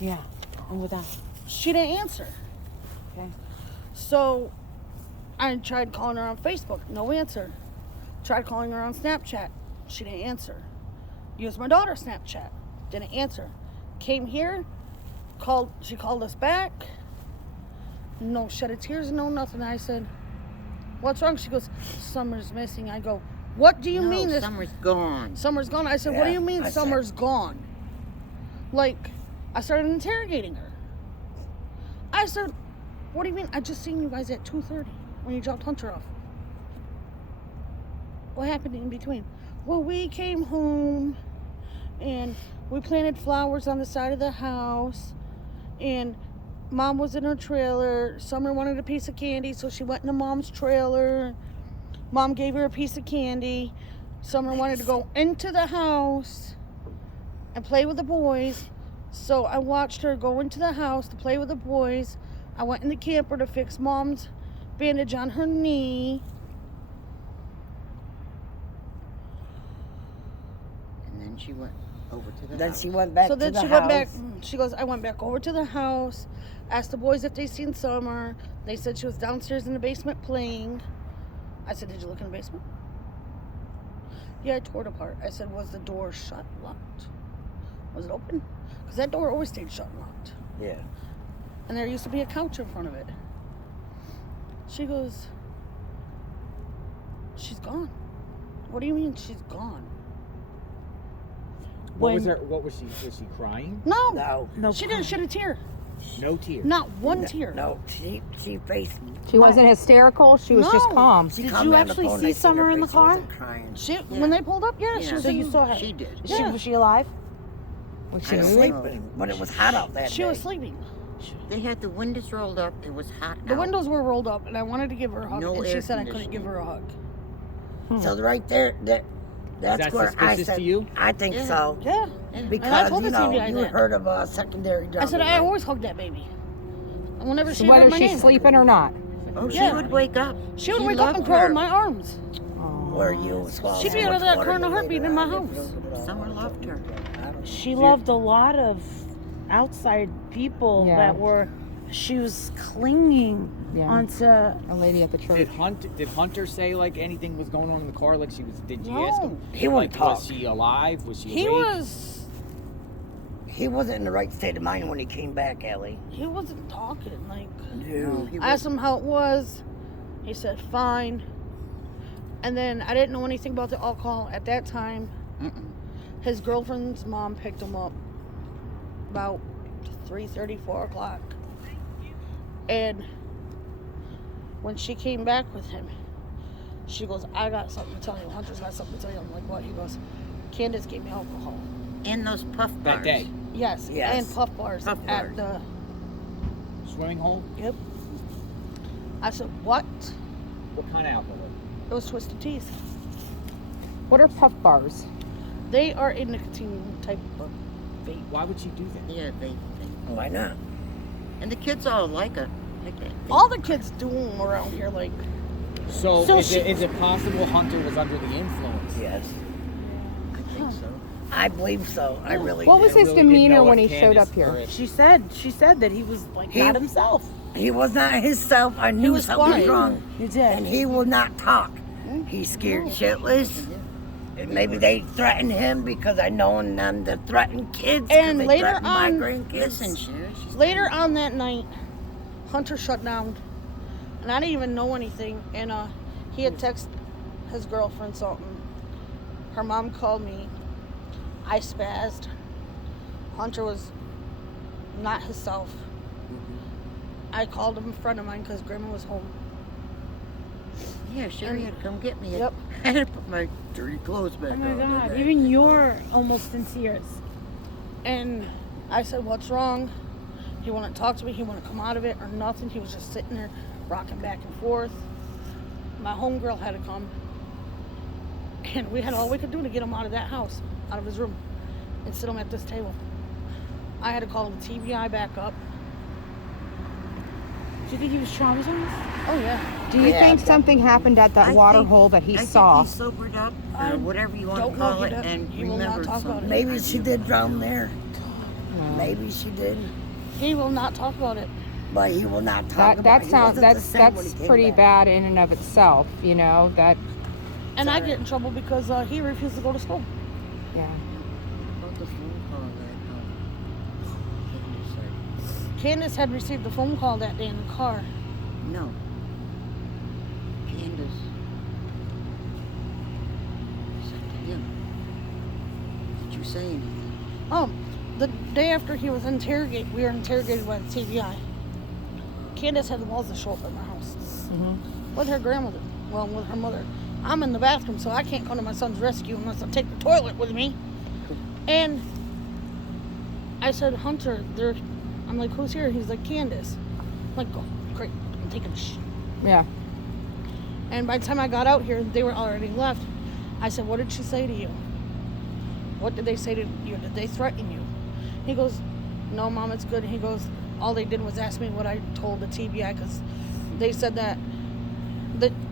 Yeah. And with that. She didn't answer. Okay. So I tried calling her on Facebook. No answer. Tried calling her on Snapchat. She didn't answer. Used my daughter's Snapchat. Didn't answer. Came here. She called us back. No shed of tears, no nothing. I said, what's wrong? She goes, Summer's missing. I go, what do you mean this? Summer's gone. Summer's gone. I said, what do you mean Summer's gone? Like, I started interrogating her. I said, what do you mean? I just seen you guys at 2:30 when you dropped Hunter off. What happened in between? Well, we came home and we planted flowers on the side of the house, and Mom was in her trailer. Summer wanted a piece of candy, so she went into Mom's trailer. Mom gave her a piece of candy. Summer wanted to go into the house and play with the boys, so I watched her go into the house to play with the boys. I went in the camper to fix Mom's bandage on her knee. And then she went over to the Then house. she went back So to then the she house. went back. She goes, I went back over to the house, asked the boys if they seen Summer. They said she was downstairs in the basement playing. I said, did you look in the basement? Yeah, I tore it apart. I said, was the door shut, locked? Was it open? Because that door always stayed shut and locked. Yeah. And there used to be a couch in front of it. She goes, she's gone. What do you mean she's gone? What was she? Was she crying? No. No. She didn't shed a tear. No tears. Not one tear. No, she faced me. She wasn't hysterical. She was just No. calm. She Did called you me on the actually phone, see I seen her Summer in the face, she car? wasn't crying. She when they pulled up, yeah, she was So in, you saw her? She did. Was she alive? Was She she was moving? sleeping, but it was hot out that she day. was sleeping. They had the windows rolled up. It was hot The out. windows were rolled up, and I wanted to give her a hug, No and she air said I couldn't conditioning. give her a hug. So right there, that's that where I suspicious said, to you? I think Yeah. so. Yeah. Because, told you the know, TBI you that. heard of a secondary drug. I said I always hug that baby. And whenever she heard Whether my she's name, sleeping or not. Oh, she Yeah. would wake up. she would wake up and loved crawl her. in my arms. Where you swallowed She'd be so out of much that water car in a that heartbeat later in my on house. it Summer loved her. She loved a lot of outside people Yeah. that were. She was clinging Yeah. onto. A lady at the church. Did Hunter say like anything was going on in the car? Like she was? Did you No. ask him? He wouldn't like, talk. Was she alive? Was she? He awake? He wasn't in the right state of mind when he came back, Ellie. He wasn't talking. Like, No. He I asked him how it was. He said fine. And then I didn't know anything about the alcohol at that time. His girlfriend's mom picked him up about 3:30, 4 o'clock. And when she came back with him, she goes, I got something to tell you. Hunter's got something to tell you. I'm like, what? He goes, Candace gave me alcohol. And those puff bars. That day. Yes. Yes. And puff bars Puff at bars. the. Swimming hole? Yep. I said, what? What kind of alcohol? It was Twisted Teas. What are puff bars? They are a nicotine type of vape. Why would she do that? Yeah, they. Why not? And the kids all like it. All the kids do them around here, like. So, So is it possible Hunter was under the influence? Yes. I think so. I believe so. I really What was do. his really didn't demeanor know when if he showed Candace up here? or if- She said that he was like not himself. He was not himself. I knew was something was quiet. wrong. He did. And he will not talk. He's scared shitless. And maybe they threatened him because I know them to threaten kids. 'cause And they later threaten my on- grandkids. Listen, Sherry. Later on that night, Hunter shut down, and I didn't even know anything. And he had texted his girlfriend something. Her mom called me. I spazzed. Hunter was not himself. I called him a friend of mine because Grandma was home. Yeah, Sherry had to come get me. Yep. I had to put my dirty clothes back Oh my on. God! didn't I? Even you're almost in tears. And I said, "What's wrong?" He wouldn't talk to me. He wouldn't come out of it or nothing. He was just sitting there, rocking back and forth. My homegirl had to come, and we had all we could do to get him out of that house, out of his room, and sit him at this table. I had to call the TBI back up. Do you think he was traumatized? Oh yeah. Do you think something happened at that I water think- hole that he I saw? think he sobered up, I or whatever you want don't to know. call He it, does- and he will not remembered talk about something. it. Maybe she did drown there. Maybe she did. He will not talk about it. But he will not talk That about it. He sounds wasn't the same when he came pretty back. bad in and of itself. You know that. And I get in trouble because he refused to go to school. Yeah. About the phone call that, Candace said. Candace had received a phone call that day in the car. No. Candace said to him, did you say anything? Oh, the day after he was interrogated, we were interrogated by the TBI. Candace had the balls to show up at my house with her grandmother. Well, with her mother. I'm in the bathroom, so I can't come to my son's rescue unless I take the toilet with me. And I said, Hunter, I'm like, who's here? He's like, Candace. I'm like, oh, great. I'm taking a shit. Yeah. And by the time I got out here, they were already left. I said, what did she say to you? What did they say to you? Did they threaten you? He goes, no, Mom, it's good. He goes, all they did was ask me what I told the TBI because they said that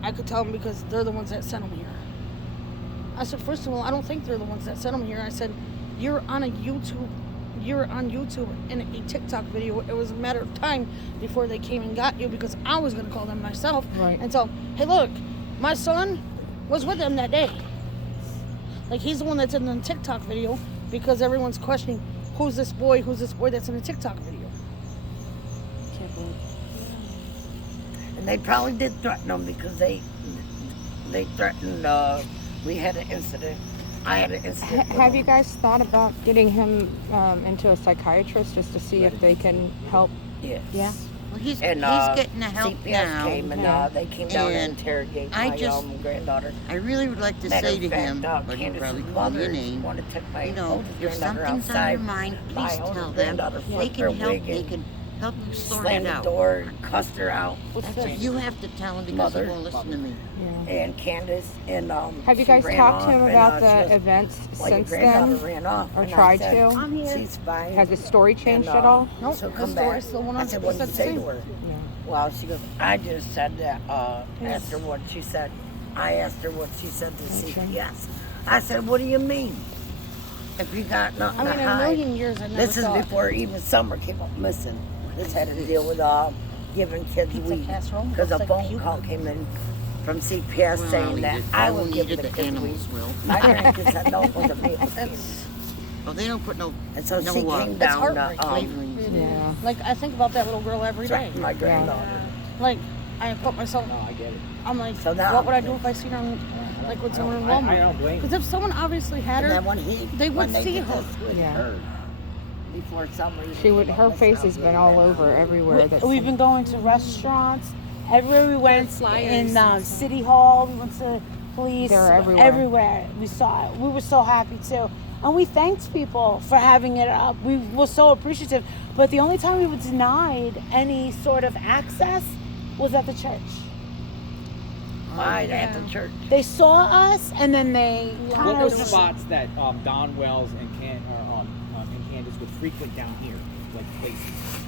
I could tell them because they're the ones that sent them here. I said, first of all, I don't think they're the ones that sent them here. I said, you're on YouTube in a TikTok video. It was a matter of time before they came and got you because I was going to call them myself and tell them, hey, look, my son was with them that day. Like, he's the one that's in the TikTok video because everyone's questioning, who's this boy that's in the TikTok video? And they probably did threaten him because they threatened. We had an incident. I had an incident. with Have him. you guys thought about getting him into a psychiatrist just to see if they can help? Yes. Yeah. Well, he's And getting the help CPS now. came and Yeah. they came down And and interrogated I my just- granddaughter. I really would like to Matter say of to fact, him, but he'll Candace's probably call mother your name. wanted to take my You know, oldest if granddaughter something's on outside. your mind, My please oldest tell them. granddaughter They flipped can her help. wig They and can help you sort slammed it the out. door and cussed her out. You have to tell him because Mother. he won't listen to me. Yeah. And Candace and Have you she guys ran talked to him off, about and, she the was- events like, your since granddaughter then? ran off, Or and I tried said, to? I'm here. She's fine. Has the story changed And, at all? Nope, she'll the come story's back. still I said, what did you 100% say the to same. her? Yeah. Well, she goes, I just said that, asked her what she said. I asked her what she said to CPS. I said, what do you mean? If you got nothing I mean, to in a hide. million years, I never This is thought. before even Summer came up missing. This had to deal with giving kids Pizza weed. casserole? Because a Looks like phone puke. call came in from CPS Well, saying I'll that eat it. I I was won't giving eat the it, the kids weed. animals will. My grandkids said no, it wasn't me, it was me. Oh, they don't put no. And so no, she came It's down heartbreaking. to Yeah. Like, I think about that little girl every day. threaten my granddaughter. Like, I put myself, No, I get it. I'm like, So now what would I I'm do if I seen her, like, with someone in I Walmart? don't blame you. Because if someone obviously had And then her, when they would when see did her. this with Yeah. her, before Summer even She would. came Her up face missing, has I been was all really over mad. everywhere. That's We've been going to restaurants, everywhere we went, in City Hall, we went to police, They're everywhere. everywhere we saw it. We were so happy too. And we thanked people for having it up. We were so appreciative. But the only time we were denied any sort of access was at the church. Right at the church. They saw us and then they kind What were of spots that Don Wells and and Candace would frequent down here, like places?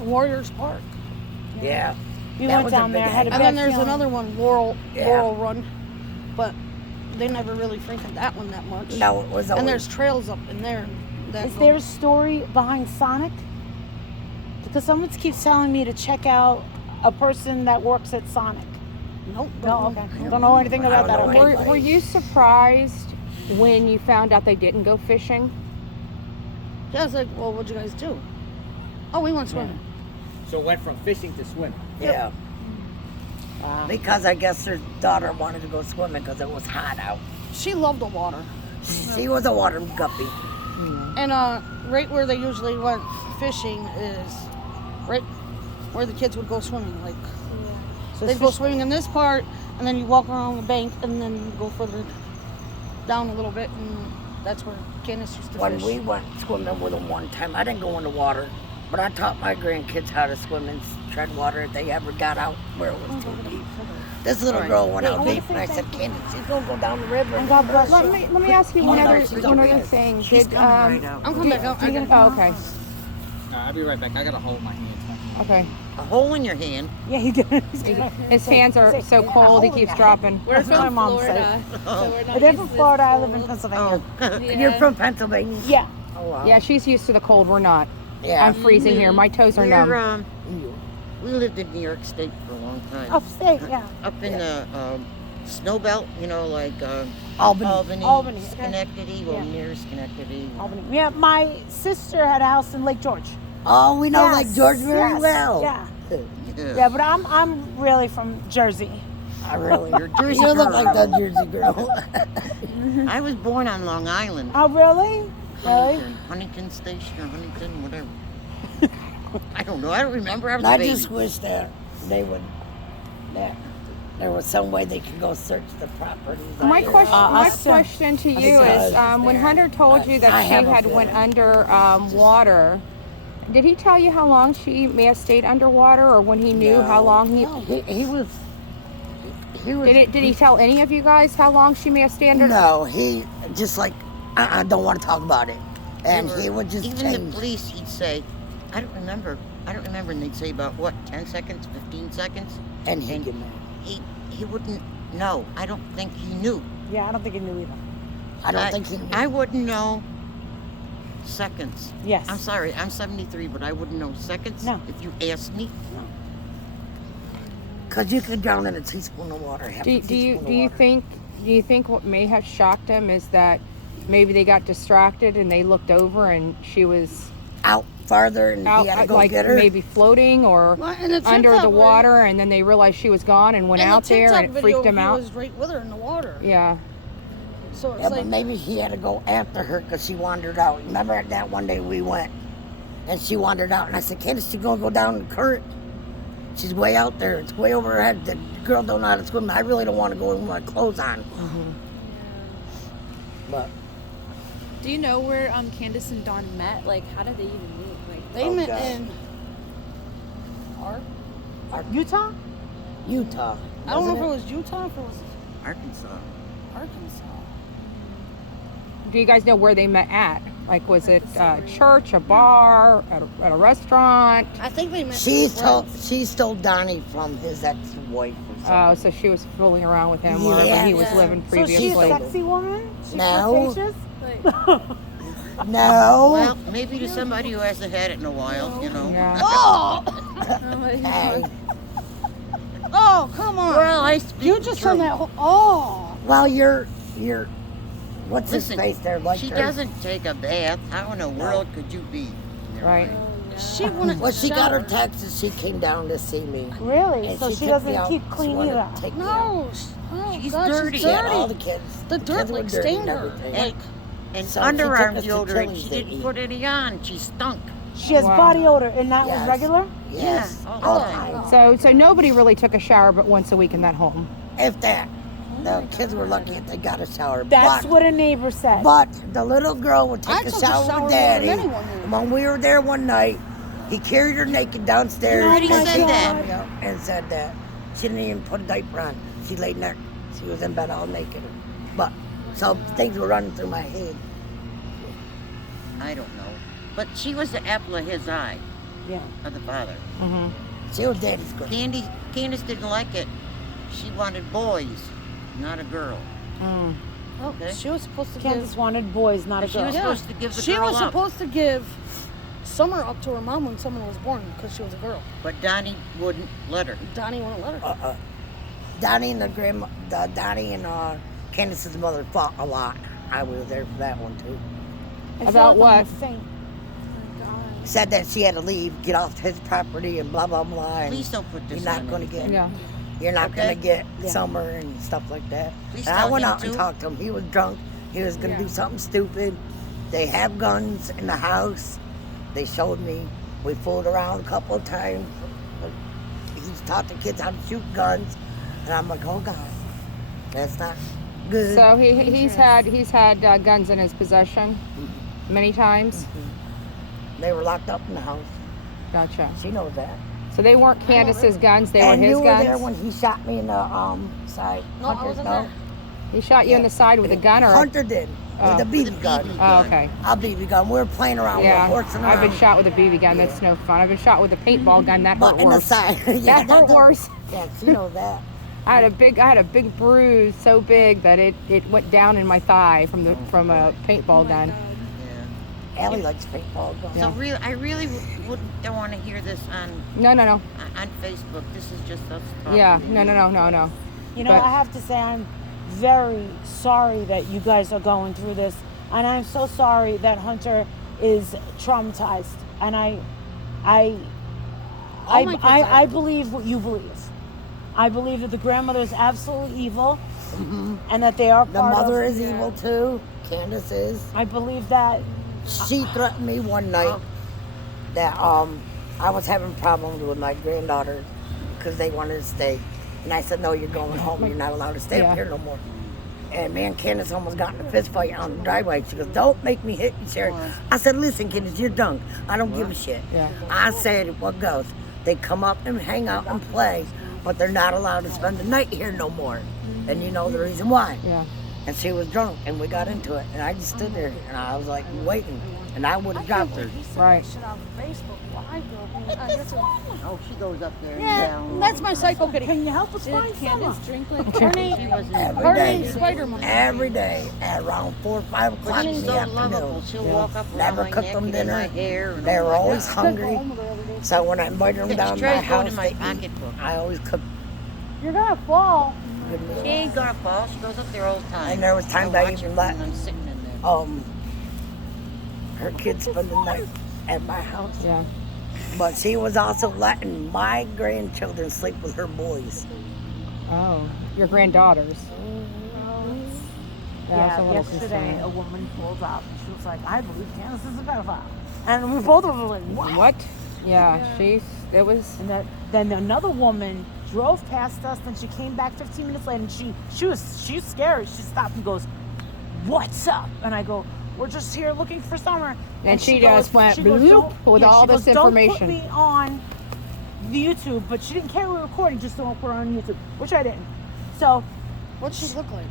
Warriors Park. Yeah. we That went was a down big there. I had a hang. bad And then there's feeling. another one, Laurel Yeah. Run. But they never really frequent that one that much. No, it was always. And there's trails up in there. Is there a story behind Sonic? Because someone keeps telling me to check out a person that works at Sonic. Nope. No, okay. Don't know anything about that. Okay. Were you surprised when you found out they didn't go fishing? Yeah, I was like, well, what'd you guys do? Oh, we went swimming. So it went from fishing to swimming. Yeah. Because I guess her daughter wanted to go swimming because it was hot out. She loved the water. She was a water guppy. And right where they usually went fishing is right where the kids would go swimming. Like they'd go swimming in this part, and then you walk around the bank, and then you go further down a little bit, and that's where Candace used to When fish. we went swimming with them one time, I didn't go in the water, but I taught my grandkids how to swim and tread water if they ever got out where it was too deep. This little girl went out deep, and I said, Candace, she's gonna go down the river. And God bless Let me ask you one other thing. She's Did, coming right out. I'm coming back up. oh, okay. I'll be right back. I gotta hold my hands. Okay. A hole in your hand. Yeah, he did. He's gonna- His hands are so cold, he keeps dropping. We're That's what my from mom Florida, so we're not They're used from to Florida. I this live in cold. Pennsylvania. Yeah. You're from Pennsylvania? Yeah. Oh, wow. Yeah, she's used to the cold. We're not. Yeah. I'm freezing here. My toes are numb. We lived in New York State for a long time. Upstate, yeah. Up in the snow belt, you know, like Albany. Albany, okay. Schenectady, well, Yeah. near Schenectady. Albany. Yeah, my sister had a house in Lake George. Oh, we know Yes, like George very yes, well. Yeah. Yeah. Yeah, but I'm really from Jersey. I really. You're a Jersey You look girl. like that Jersey girl. I was born on Long Island. Oh, really? Really? Huntington Station or Huntington, whatever. I don't know. I don't remember. I was I a baby. just wish that they would. That there was some way they could go search the properties. My out there. question to you is, when Hunter told you that I she have a had feeling. went under water, did he tell you how long she may have stayed underwater, or when he knew how long he? No, he was. He was. Did he tell any of you guys how long she may have stayed under? No, he just like I don't want to talk about it, and he would just Even change. the police, he'd say, I don't remember. And they'd say about what, 10 seconds, 15 seconds? And he'd get mad. He wouldn't know. I don't think he knew. Yeah, I don't think he knew either. I don't think he. I wouldn't know seconds. Yes. I'm sorry, I'm 73, but I wouldn't know seconds No. if you asked me. Because you could drown in a teaspoon of water. half a Do you teaspoon of do you water. think what may have shocked him is that maybe they got distracted and they looked over and she was out farther and out, he had to go like get her? maybe floating or Well, and the under the TikTok water, and then they realized she was gone and went in out the there TikTok and it video, freaked him out. He was right with her in the water. Yeah. So it's Yeah, like but maybe he had to go after her because she wandered out. Remember that one day we went and she wandered out, and I said, Candace, she gonna go down the current? She's way out there. It's way over her head. The girl don't know how to swim. I really don't want to go in with my clothes on. But Do you know where Candace and Dawn met? Like, how did they even meet? Like, they met in Utah? Utah. I don't know if it wasn't was Utah or if it was Arkansas. Arkansas. Do you guys know where they met at? Like, was it a church, a bar, at a restaurant? I think they met. She stole Donnie from his ex-wife or something. Oh, so she was fooling around with him wherever Yeah. he was living So she's previously. a sexy woman? She's No. flirtatious? like No. Well, maybe to somebody who hasn't had it in a while, you know. Yeah. Oh! oh my Hey. God. Oh, come on. Well, I speak You just the turned truth. that whole. Oh! Well, you're. What's Listen, his face there? Like she her? doesn't take a bath. How in the world could you be? Right. She wanted When to she got her shower. taxes, she came down to see me. Really? And So she took me doesn't out. keep She clean wanted either? to take me out. No. Oh, She's God, dirty. She's She had dirty. all the kids. The kids dirt were like dirty stained and her. everything. Like, And So she underarm took us to deodorant. Chili's She to didn't eat. put any on. She stunk. She has Wow. body odor, and that was Yes. regular? Yes. Yeah, all all the the time. So nobody really took a shower but once a week in that home. If that. The kids were lucky if they got a shower. That's but, what a neighbor said. But the little girl would I take a took a shower shower more with than Daddy. anyone did. And when we were there one night, he carried her naked downstairs. You already and said she- that. Yeah, and said that. She didn't even put a diaper on. She laid next. She was in bed all naked. But, so things were running through my head. I don't know. But she was the apple of his eye, Yeah. of the father. Mm-hmm. She was Daddy's girl. Candace didn't like it. She wanted boys, not a girl. Okay. She was supposed to Candace give. wanted boys, not a She girl. was supposed to give the She girl was up. supposed to give Summer up to her mom when Summer was born because she was a girl. But Donnie wouldn't let her. Donnie wouldn't let her. Donnie and Candace's mother fought a lot. I was there for that one too. I feel About like I'm what? gonna faint. Said that she had to leave, get off his property, and blah blah blah. And Please don't put this you're not on going to anything. get. Yeah. You're not Okay. going to get Yeah. Summer and stuff like that. Please And I tell went him out and to. talked to him. He was drunk. He was going to do something stupid. They have guns in the house. They showed me. We fooled around a couple of times. He's taught the kids how to shoot guns. And I'm like, oh God, that's not good. So he's had guns in his possession many times. They were locked up in the house. Gotcha. She knows that. So they weren't Candace's guns; they And were his you were guns. there when he shot me in the side. No, I Hunter, wasn't no? there. He shot you in the side with a gun, or Hunter did Oh. with a BB gun. oh, okay. A BB gun. We were playing around. Yeah, We were horsing I've around. been shot with a BB gun. That's no fun. I've been shot with a paintball gun. That But hurt in the worse. side. Yeah, That hurt worse. Yeah, she knows that. I had a big bruise so big that it went down in my thigh from a paintball gun. Allie likes paintball guns. So I really don't want to hear this on No. Facebook. This is just us talking. Yeah, no. You know, But- I have to say I'm very sorry that you guys are going through this, and I'm so sorry that Hunter is traumatized. And I believe what you believe. I believe that the grandmother is absolutely evil, and that they are The part mother of. is evil too. Candace is. I believe that. She threatened me one night that I was having problems with my granddaughters because they wanted to stay. And I said, no, you're going home. You're not allowed to stay up here no more. And me and Candace almost got in a fist fight on the driveway. She goes, don't make me hit you, Sherry. I said, listen, Candace, you're drunk. I don't give a shit. Yeah. I said, what goes? They come up and hang out and play, but they're not allowed to spend the night here no more. And you know the reason why. Yeah. And she was drunk, and we got into it. And I just stood there, and I was like waiting, and I would have dropped her. Right. Shit on Facebook. Why, girl? Oh, she goes up there and Yeah, down. that's my psycho kitty. Can you help us find Summer? Drink like Her name, her name's Spider Monkey. Every day at around 4 or 5 o'clock But in she's the so lovable. afternoon. She'll walk up around Never my cooked neck them and in my dinner. hair. And They oh were my always God. hungry. So when I invited them down to my Trey's going house, in my they eat. pocketbook. I always cook You're gonna fall. good She meals. ain't gonna fall. She goes up there all the time. And there was times I watch even her let when I'm sitting in there. her kids spend the night at my house. Yeah. But she was also letting my grandchildren sleep with her boys. Oh, your granddaughters. That's a little yesterday concerning. a woman pulled up and she was like, I believe Candace is a pedophile. And we both were like, what? Yeah, it was. And then another woman drove past us, then she came back 15 minutes later and she's scared. She stopped and goes, what's up? And I go, we're just here looking for Summer. And she goes- just went she goes, bloop "Don't-" with all she this goes, Don't information. put me on the YouTube, but she didn't care we were recording, just don't put her on YouTube, which I didn't. So What'd she look like?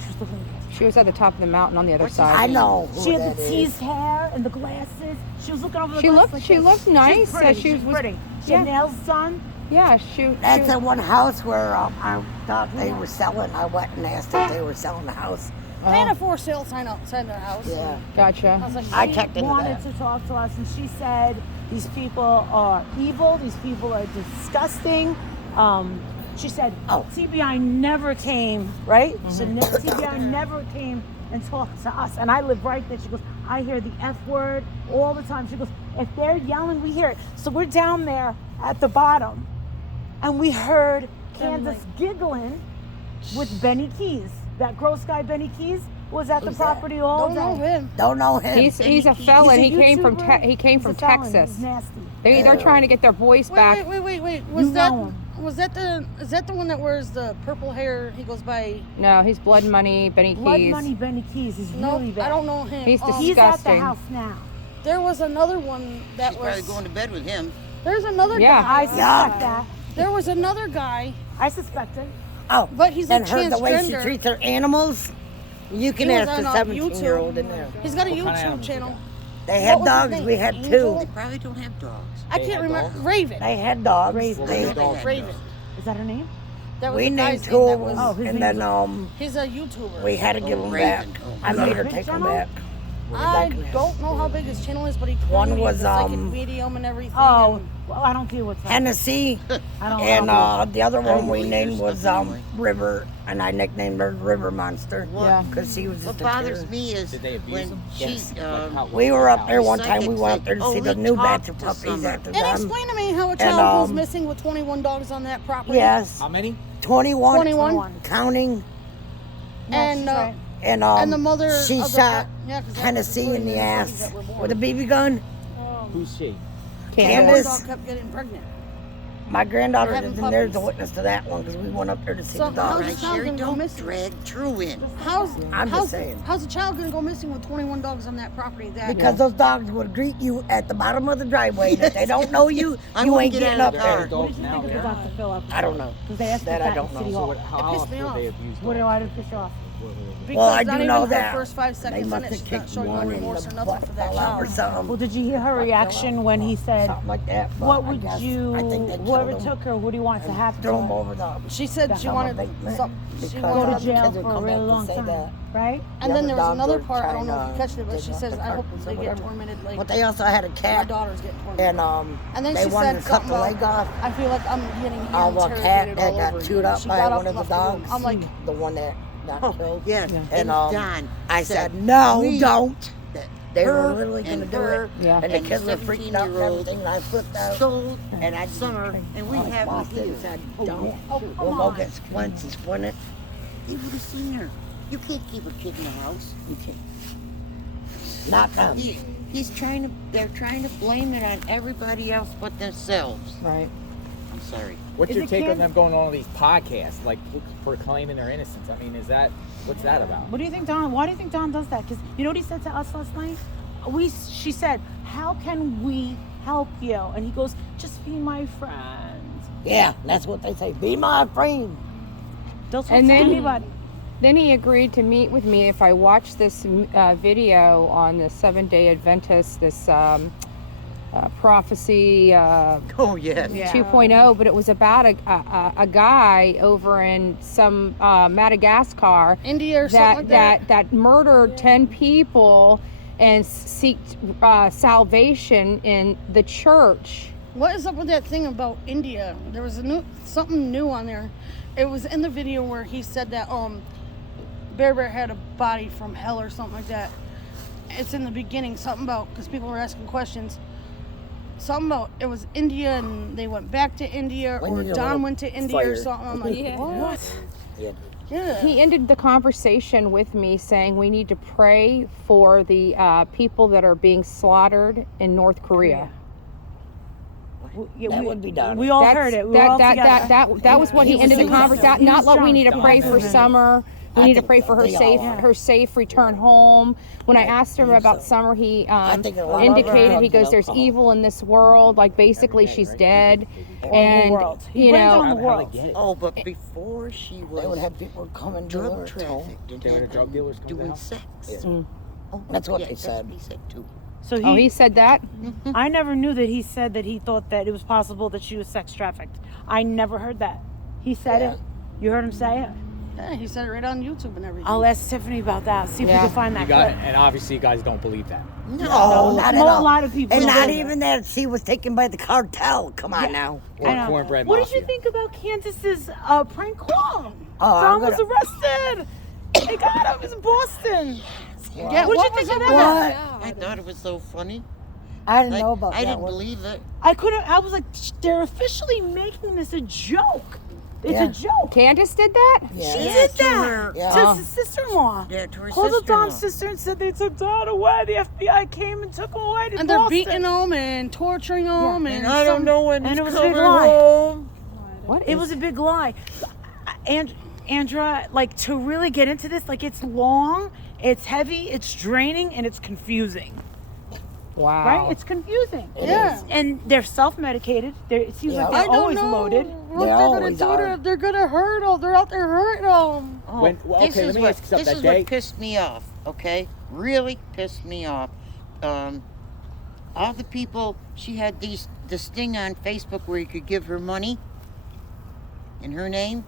she was looking at She was at the top of the mountain on the other What's side. I know who She had that the is. teased hair and the glasses. She was looking over the She glasses looked- like she this. looked nice. She's pretty. She She's was- pretty. She had yeah. nails done. Yeah, That's the one house where I thought they were selling. I went and asked if they were selling the house. They had a for sale sign outside their house. Yeah. I Gotcha. was like, I She checked into wanted that. to talk to us, and she said these people are evil. These people are disgusting. She said, Oh. TBI never came, right? She said, TBI never came and talked to us. And I live right there. She goes, I hear the F word all the time. She goes, if they're yelling, we hear it. So we're down there at the bottom, and we heard Candace giggling with Benny Keys. That gross guy Benny Keys was at the Who's that? property all don't know day. him. Don't know him. He's a felon. He's He a came from YouTuber. he came He's from a felon. Texas. He's nasty. They're trying to get their voice back. Wait. You know him. Is that the one that wears the purple hair? He goes by. No, he's Blood Money, Benny Blood Keys. Money Benny Keys is No, really bad. I don't know him. He's He's at the disgusting. house now. There was another one that She's was. probably going to bed with him. There's another Yeah. guy. I suspect that. There was another guy, I suspect it. Oh, but he's a and her the way she transgender. treats her animals. You can He was ask the on, 17-year-old in there. He's got a What kind of YouTube animals channel. They had What was his dogs. name? We had Angel? They two. probably don't have dogs. I They can't had remember. dogs? Raven. They had dogs. Raven. They, They had Raven. dogs. Is that her name? That was We the guy's named name two that of was. them, his and name then He's a YouTuber. we had to give them back. Raven. I made her take them back. I don't know how big his channel is, but he One told me was, the psychic medium and everything. Oh, and well, I don't deal with that. Hennessy, I don't and know. the other one we believe named there's was nothing like- River, and I nicknamed her River Monster. Yeah. Because she was What just a bothers terror. me is Did they abuse when them? she, We were up there one time. We psychic went up said, there to "Oh, see the we new batch talked of to puppies Summer." after And them. explain to me how a child goes missing with 21 dogs on that property. Yes, How many? 21, 21. counting, And and the mother she of the shot yeah, 'cause that was Hennessy in the puppies ass that were born. with a BB gun. Who's she? The Candace, dog kept getting pregnant. my granddaughter Having is in there as a puppies. witness to that one because we went up there to see So the how's dogs. the Right, child Sherry, gonna go don't missing? drag Drew in. How's I'm just saying. How's a child gonna go missing with 21 dogs on that property? That Because those dogs would greet you at the bottom of the driveway. And if they don't know you, I you wouldn't ain't get getting out up of the there. car. What did you think of the Dr. Phil episode? I don't know. Because they asked That us I that don't in know. City So Hall. what, how pissed else me were off. they abused? What do I do to piss you off? because Well, I not do even know her that. first 5 They seconds in must it, have she's not kicked showing no one in remorse the or nothing butt for that fell out or child. something. Well, did you hear her reaction when he said, Something like that. but what I would guess- you, I think they whoever killed him took her, what do you want to and happen to threw him her? over the. She said That's she how wanted my big man- some. She because Go wanted to the jail kids would for a come really back and long say time, that. right? And The then there was other another dogs part, were I don't know if trying you to catched it, but dig she up says, the I hope carcass or they get whatever. tormented like But they also had a my cat, daughter's getting tormented. and then they she wanted said to cut the something leg off. I feel like I'm getting Of a cat interrogated that all got over chewed again. up She by got up one of and the left the room. dogs. I'm like, the one that got Oh, killed. yeah. And Don I said, no, don't. that They were her literally going to and do her it. Yeah. And the and kids were freaking out and 17-year-old everything, and I flipped out. sold And I Summer, and we have lost you it here. and said, don't. come We'll go on. get splints and splint it. You would have seen her. You can't keep a kid in the house. You can't. Not them. They're trying to blame it on everybody else but themselves. Right. I'm sorry. What's Is your it take on Candace? them going on all these podcasts, like proclaiming their innocence? I mean, what's that about? What do you think, Don? Why do you think Don does that? Because you know what he said to us last night? She said, how can we help you? And he goes, just be my friend. Yeah, that's what they say. Be my friend. They'll talk And to then- anybody. Then he agreed to meet with me if I watched this video on the Seventh-day Adventist, this prophecy Oh, yes. 2.0, but it was about a guy over in some Madagascar India or something like that. that murdered 10 people and seeked salvation in the church. What is up with that thing about India? There was something new on there. It was in the video where he said that Bear Bear had a body from hell or something like that. It's in the beginning, something about, because people were asking questions, something about it was India and they went back to India, When or you get a Don little went to India or fire. something. I'm like, Yeah. what? Yeah. Yeah. He ended the conversation with me saying we need to pray for the people that are being slaughtered in North Korea. That would be done. We all That's- heard it. We were all together. that was what he ended the conversation. Not what we need to pray for Summer. We I need to think pray for her they all are. safe return home. When I asked him about Summer, he think a lot of indicated, them he goes, are there's alcohol. evil in this world. Like basically she's dead. And world. He you blames know, on the world. Get it. Oh, but before she They would was have people coming to drug her home. trafficked and They were had drug them dealers come to the doing house? sex. Mm. Oh, That's what yeah, they said. That's what he said too. So oh, he said that? I never knew that he said that he thought that it was possible that she was sex trafficked. I never heard that. He said Yeah. it. You heard him say it? Yeah, he said it right on YouTube and everything. I'll ask Tiffany about that. See if Yeah. we can find that You got it, clip. and obviously you guys don't believe that. No, not at Well, all. a lot of people And don't not believe even that she was taken by the cartel. Come on now. Or I know. cornbread What mafia. did you think about Candace's prank call? Oh, I'm Don was gonna- arrested. They got him. It's in Boston. Yeah, What what did you was think of up that? What? I thought it was so funny. I didn't Like, know about I that didn't one. believe it. I couldn't. I was like, they're officially making this a joke. It's Yeah. a joke. Candace did that? Yeah. She Yeah, did to that her- Yeah. to his sister-in-law. Yeah, to her Called up sister-in-law. Don's sister and said they took Don away. The FBI came and took him away to And they're Boston. beating him and torturing him, And I don't know when and he's it was a coming big lie. home. What It was a big lie. And Andra, like, to really get into this, like, it's long, it's heavy, it's draining, and it's confusing. Wow. Right? It's confusing. Yeah. And they're self-medicated. It seems Yeah. like I they're don't always know loaded. what They they're gonna always do. are. They're gonna hurt them. They're out there hurting them. Oh, When- well, this okay, is let me what, ask you something. This is That day- what pissed me off, okay? Really pissed me off. All the people, she had this thing on Facebook where you could give her money in her name.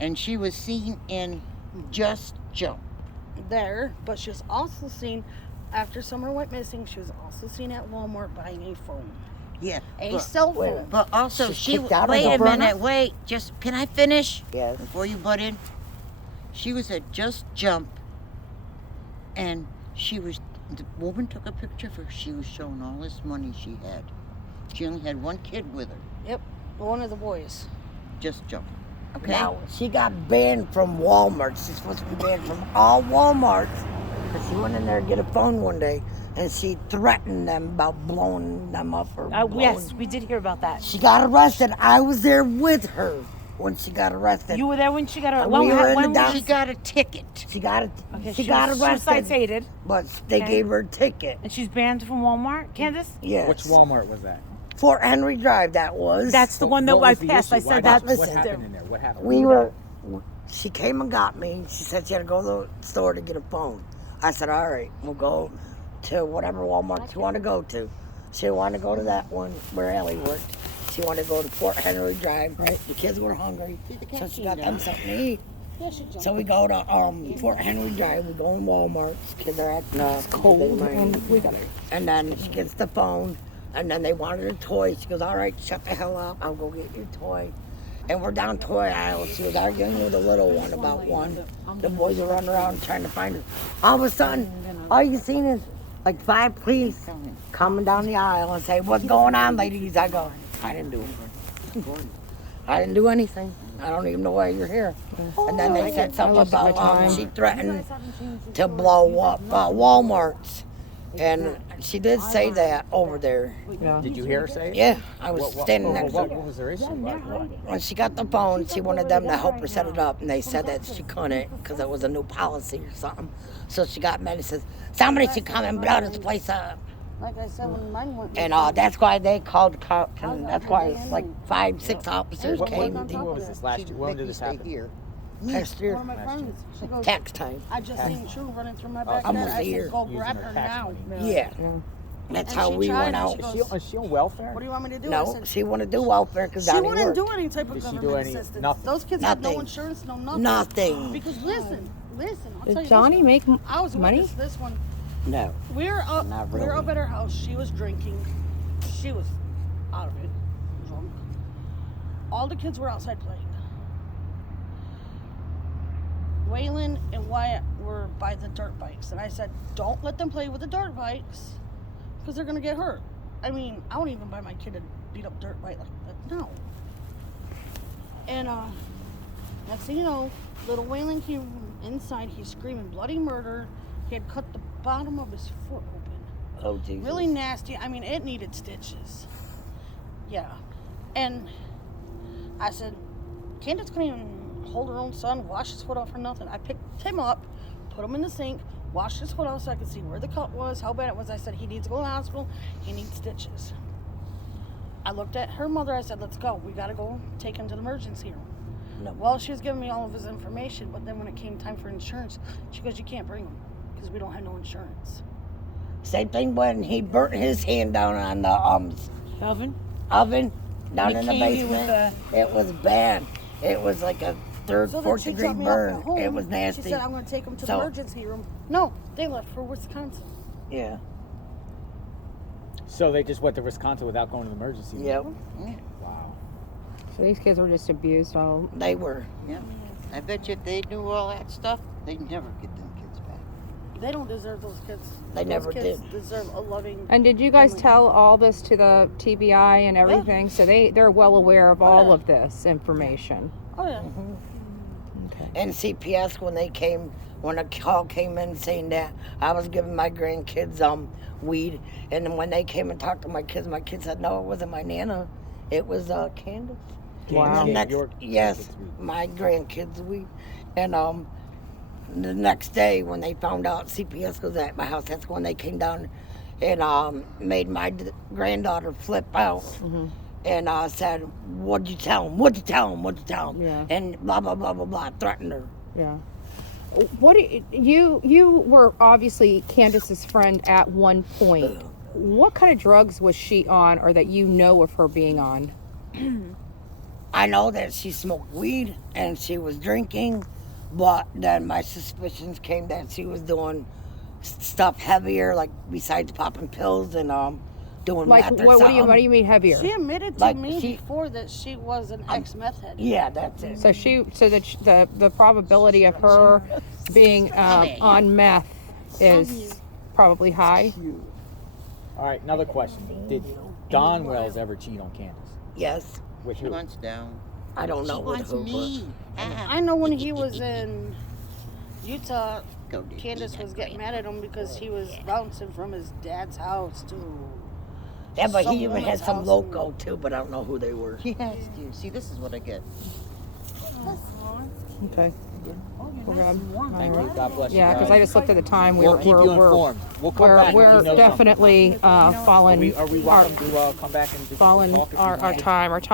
and she was seen in Just Jump. There, but she was also seen after Summer went missing. She was also seen at Walmart buying a phone, Yeah. a cell phone. But also, She's she kicked out of wait the a burner? minute, wait. Just can I finish? Yes. Before you butt in, she was at Just Jump, and the woman took a picture of her. She was showing all this money she had. She only had one kid with her. Yep, one of the boys. Just Jump. Okay. Now, she got banned from Walmart. She's supposed to be banned from all Walmarts. But she went in there to get a phone one day, and she threatened them about blowing them up. Yes, we did hear about that. She got arrested. I was there with her when she got arrested. You were there when she got arrested? We were in the She got a ticket. She got Okay, she got was arrested, suicided, but they Okay. gave her a ticket. and she's banned from Walmart, Candace? Yes. Which Walmart was that? Fort Henry Drive, that was. That's the one that What I was the passed. I issue? said Why- that. What listen, happened in there? What happened? We were. She came and got me. She said she had to go to the store to get a phone. I said, all right, we'll go to whatever Walmart you want to go to. She wanted to go to that one where Ellie worked. She wanted to go to Fort Henry Drive. Right. The kids were hungry, so she got them something to eat. So we go to Fort Henry Drive. We go in Walmart. Kids are acting up. It's Cold, and we got it. And then she gets the phone, and then they wanted a toy. She goes, all right, shut the hell up. I'll go get your toy. And we're down toy aisle. She was arguing with a little one about one. The boys are running around trying to find her. All of a sudden, all you seen is like 5 police coming down the aisle and say, what's going on, ladies? I go, I didn't do it. I didn't do anything. I don't even know why you're here. And then they said something about she threatened to blow up Walmarts. And she did say that over there. Yeah. Did you hear her say it? Yeah, I was standing next to What her. was their issue? What? When she got the phone, she wanted them to help her set it up, and they said that she couldn't because it was a new policy or something. So she got mad and says, somebody should come and blow this place up. Like I said, when mine went. And that's why they called the cops, and that's why like 5, 6 officers came What was this last year? When did this happen? Here. last year. One of my friends, she goes, Tax time. I just seen True running through my backyard. almost I a year. said, go Using grab her her tax now. money. Yeah. That's And how she we tried went and out. she Is she on welfare? What do you want me to do? I No, said, she wanted to do welfare because she Donnie wouldn't worked. do any type of Did she do government any- assistance. nothing? Those kids have no Nothing. insurance, no nothing. Nothing. Because listen, I'll tell Did you Johnny this make one. I was money? witness this one. No. We're up. Not We're really. up at her house. She was drinking. She was out of it, drunk. All the kids were outside playing. Waylon and Wyatt were by the dirt bikes, and I said, "Don't let them play with the dirt bikes, because they're gonna get hurt." I mean, I won't even buy my kid a beat up dirt bike like that. No. And next thing you know, little Waylon came inside. He's screaming bloody murder. He had cut the bottom of his foot open. Oh, Jesus. Really nasty. I mean, it needed stitches. Yeah. And I said, Candace couldn't even hold her own son, wash his foot off or nothing. I picked him up, put him in the sink, washed his foot off so I could see where the cut was, how bad it was. I said, he needs to go to the hospital. He needs stitches. I looked at her mother. I said, let's go. We got to go take him to the emergency room. No. Well, she was giving me all of his information, but then when it came time for insurance, she goes, you can't bring him because we don't have no insurance. Same thing when he burnt his hand down on the Kelvin? oven down He in the came in with basement. It was bad. It was like a third, So then fourth she degree dropped me off at burn. home. It was nasty. She said, I'm going to take him to So- the emergency room. No, they left for Wisconsin. Yeah. So they just went to Wisconsin without going to the emergency room? Yep. Wow. So these kids were just abused all. They were. Yeah. I bet you if they knew all that stuff, they'd never get them kids back. They don't deserve those kids. They those never kids did. deserve a loving. And did you guys family. tell all this to the TBI and everything? So they're well aware of all yeah. of this information. Oh, yeah. And CPS when a call came in saying that I was giving my grandkids weed, and then when they came and talked to my kids said no, it wasn't my Nana, it was Candace. Wow. And the Your yes, my grandkids weed, and the next day when they found out CPS was at my house, that's when they came down and made my granddaughter flip out. Mm-hmm. And said, what'd you tell him? What'd you tell him? What'd you tell him? Yeah. And blah, blah, blah, blah, blah, threatened her. Yeah. What you were obviously Candace's friend at one point. What kind of drugs was she on, or that you know of her being on? I know that she smoked weed and she was drinking, but then my suspicions came that she was doing stuff heavier, like besides popping pills and doing Like, meth or what do something. you mean heavier? She admitted to Like, me she- before that she was an ex-meth head. Yeah, that's it. So the probability of her being on meth is probably high. All right, another question. Did Don Wells ever cheat on Candace? Yes. With She who? wants down. I don't know She what wants who, me. I know when he was in Utah, Go do Candace that, was getting Grant. mad at him because he was bouncing from his dad's house to. Yeah, but some he even had woman's some house loco too, but I don't know who they were. He has to. See, this is what I get. Okay. Well, Thank you. God bless you. Yeah, because I just looked at the time. We'll keep you informed. We'll come back if we We're know definitely something. following Are we welcome to come back and just following talk if you our want to? time. Our time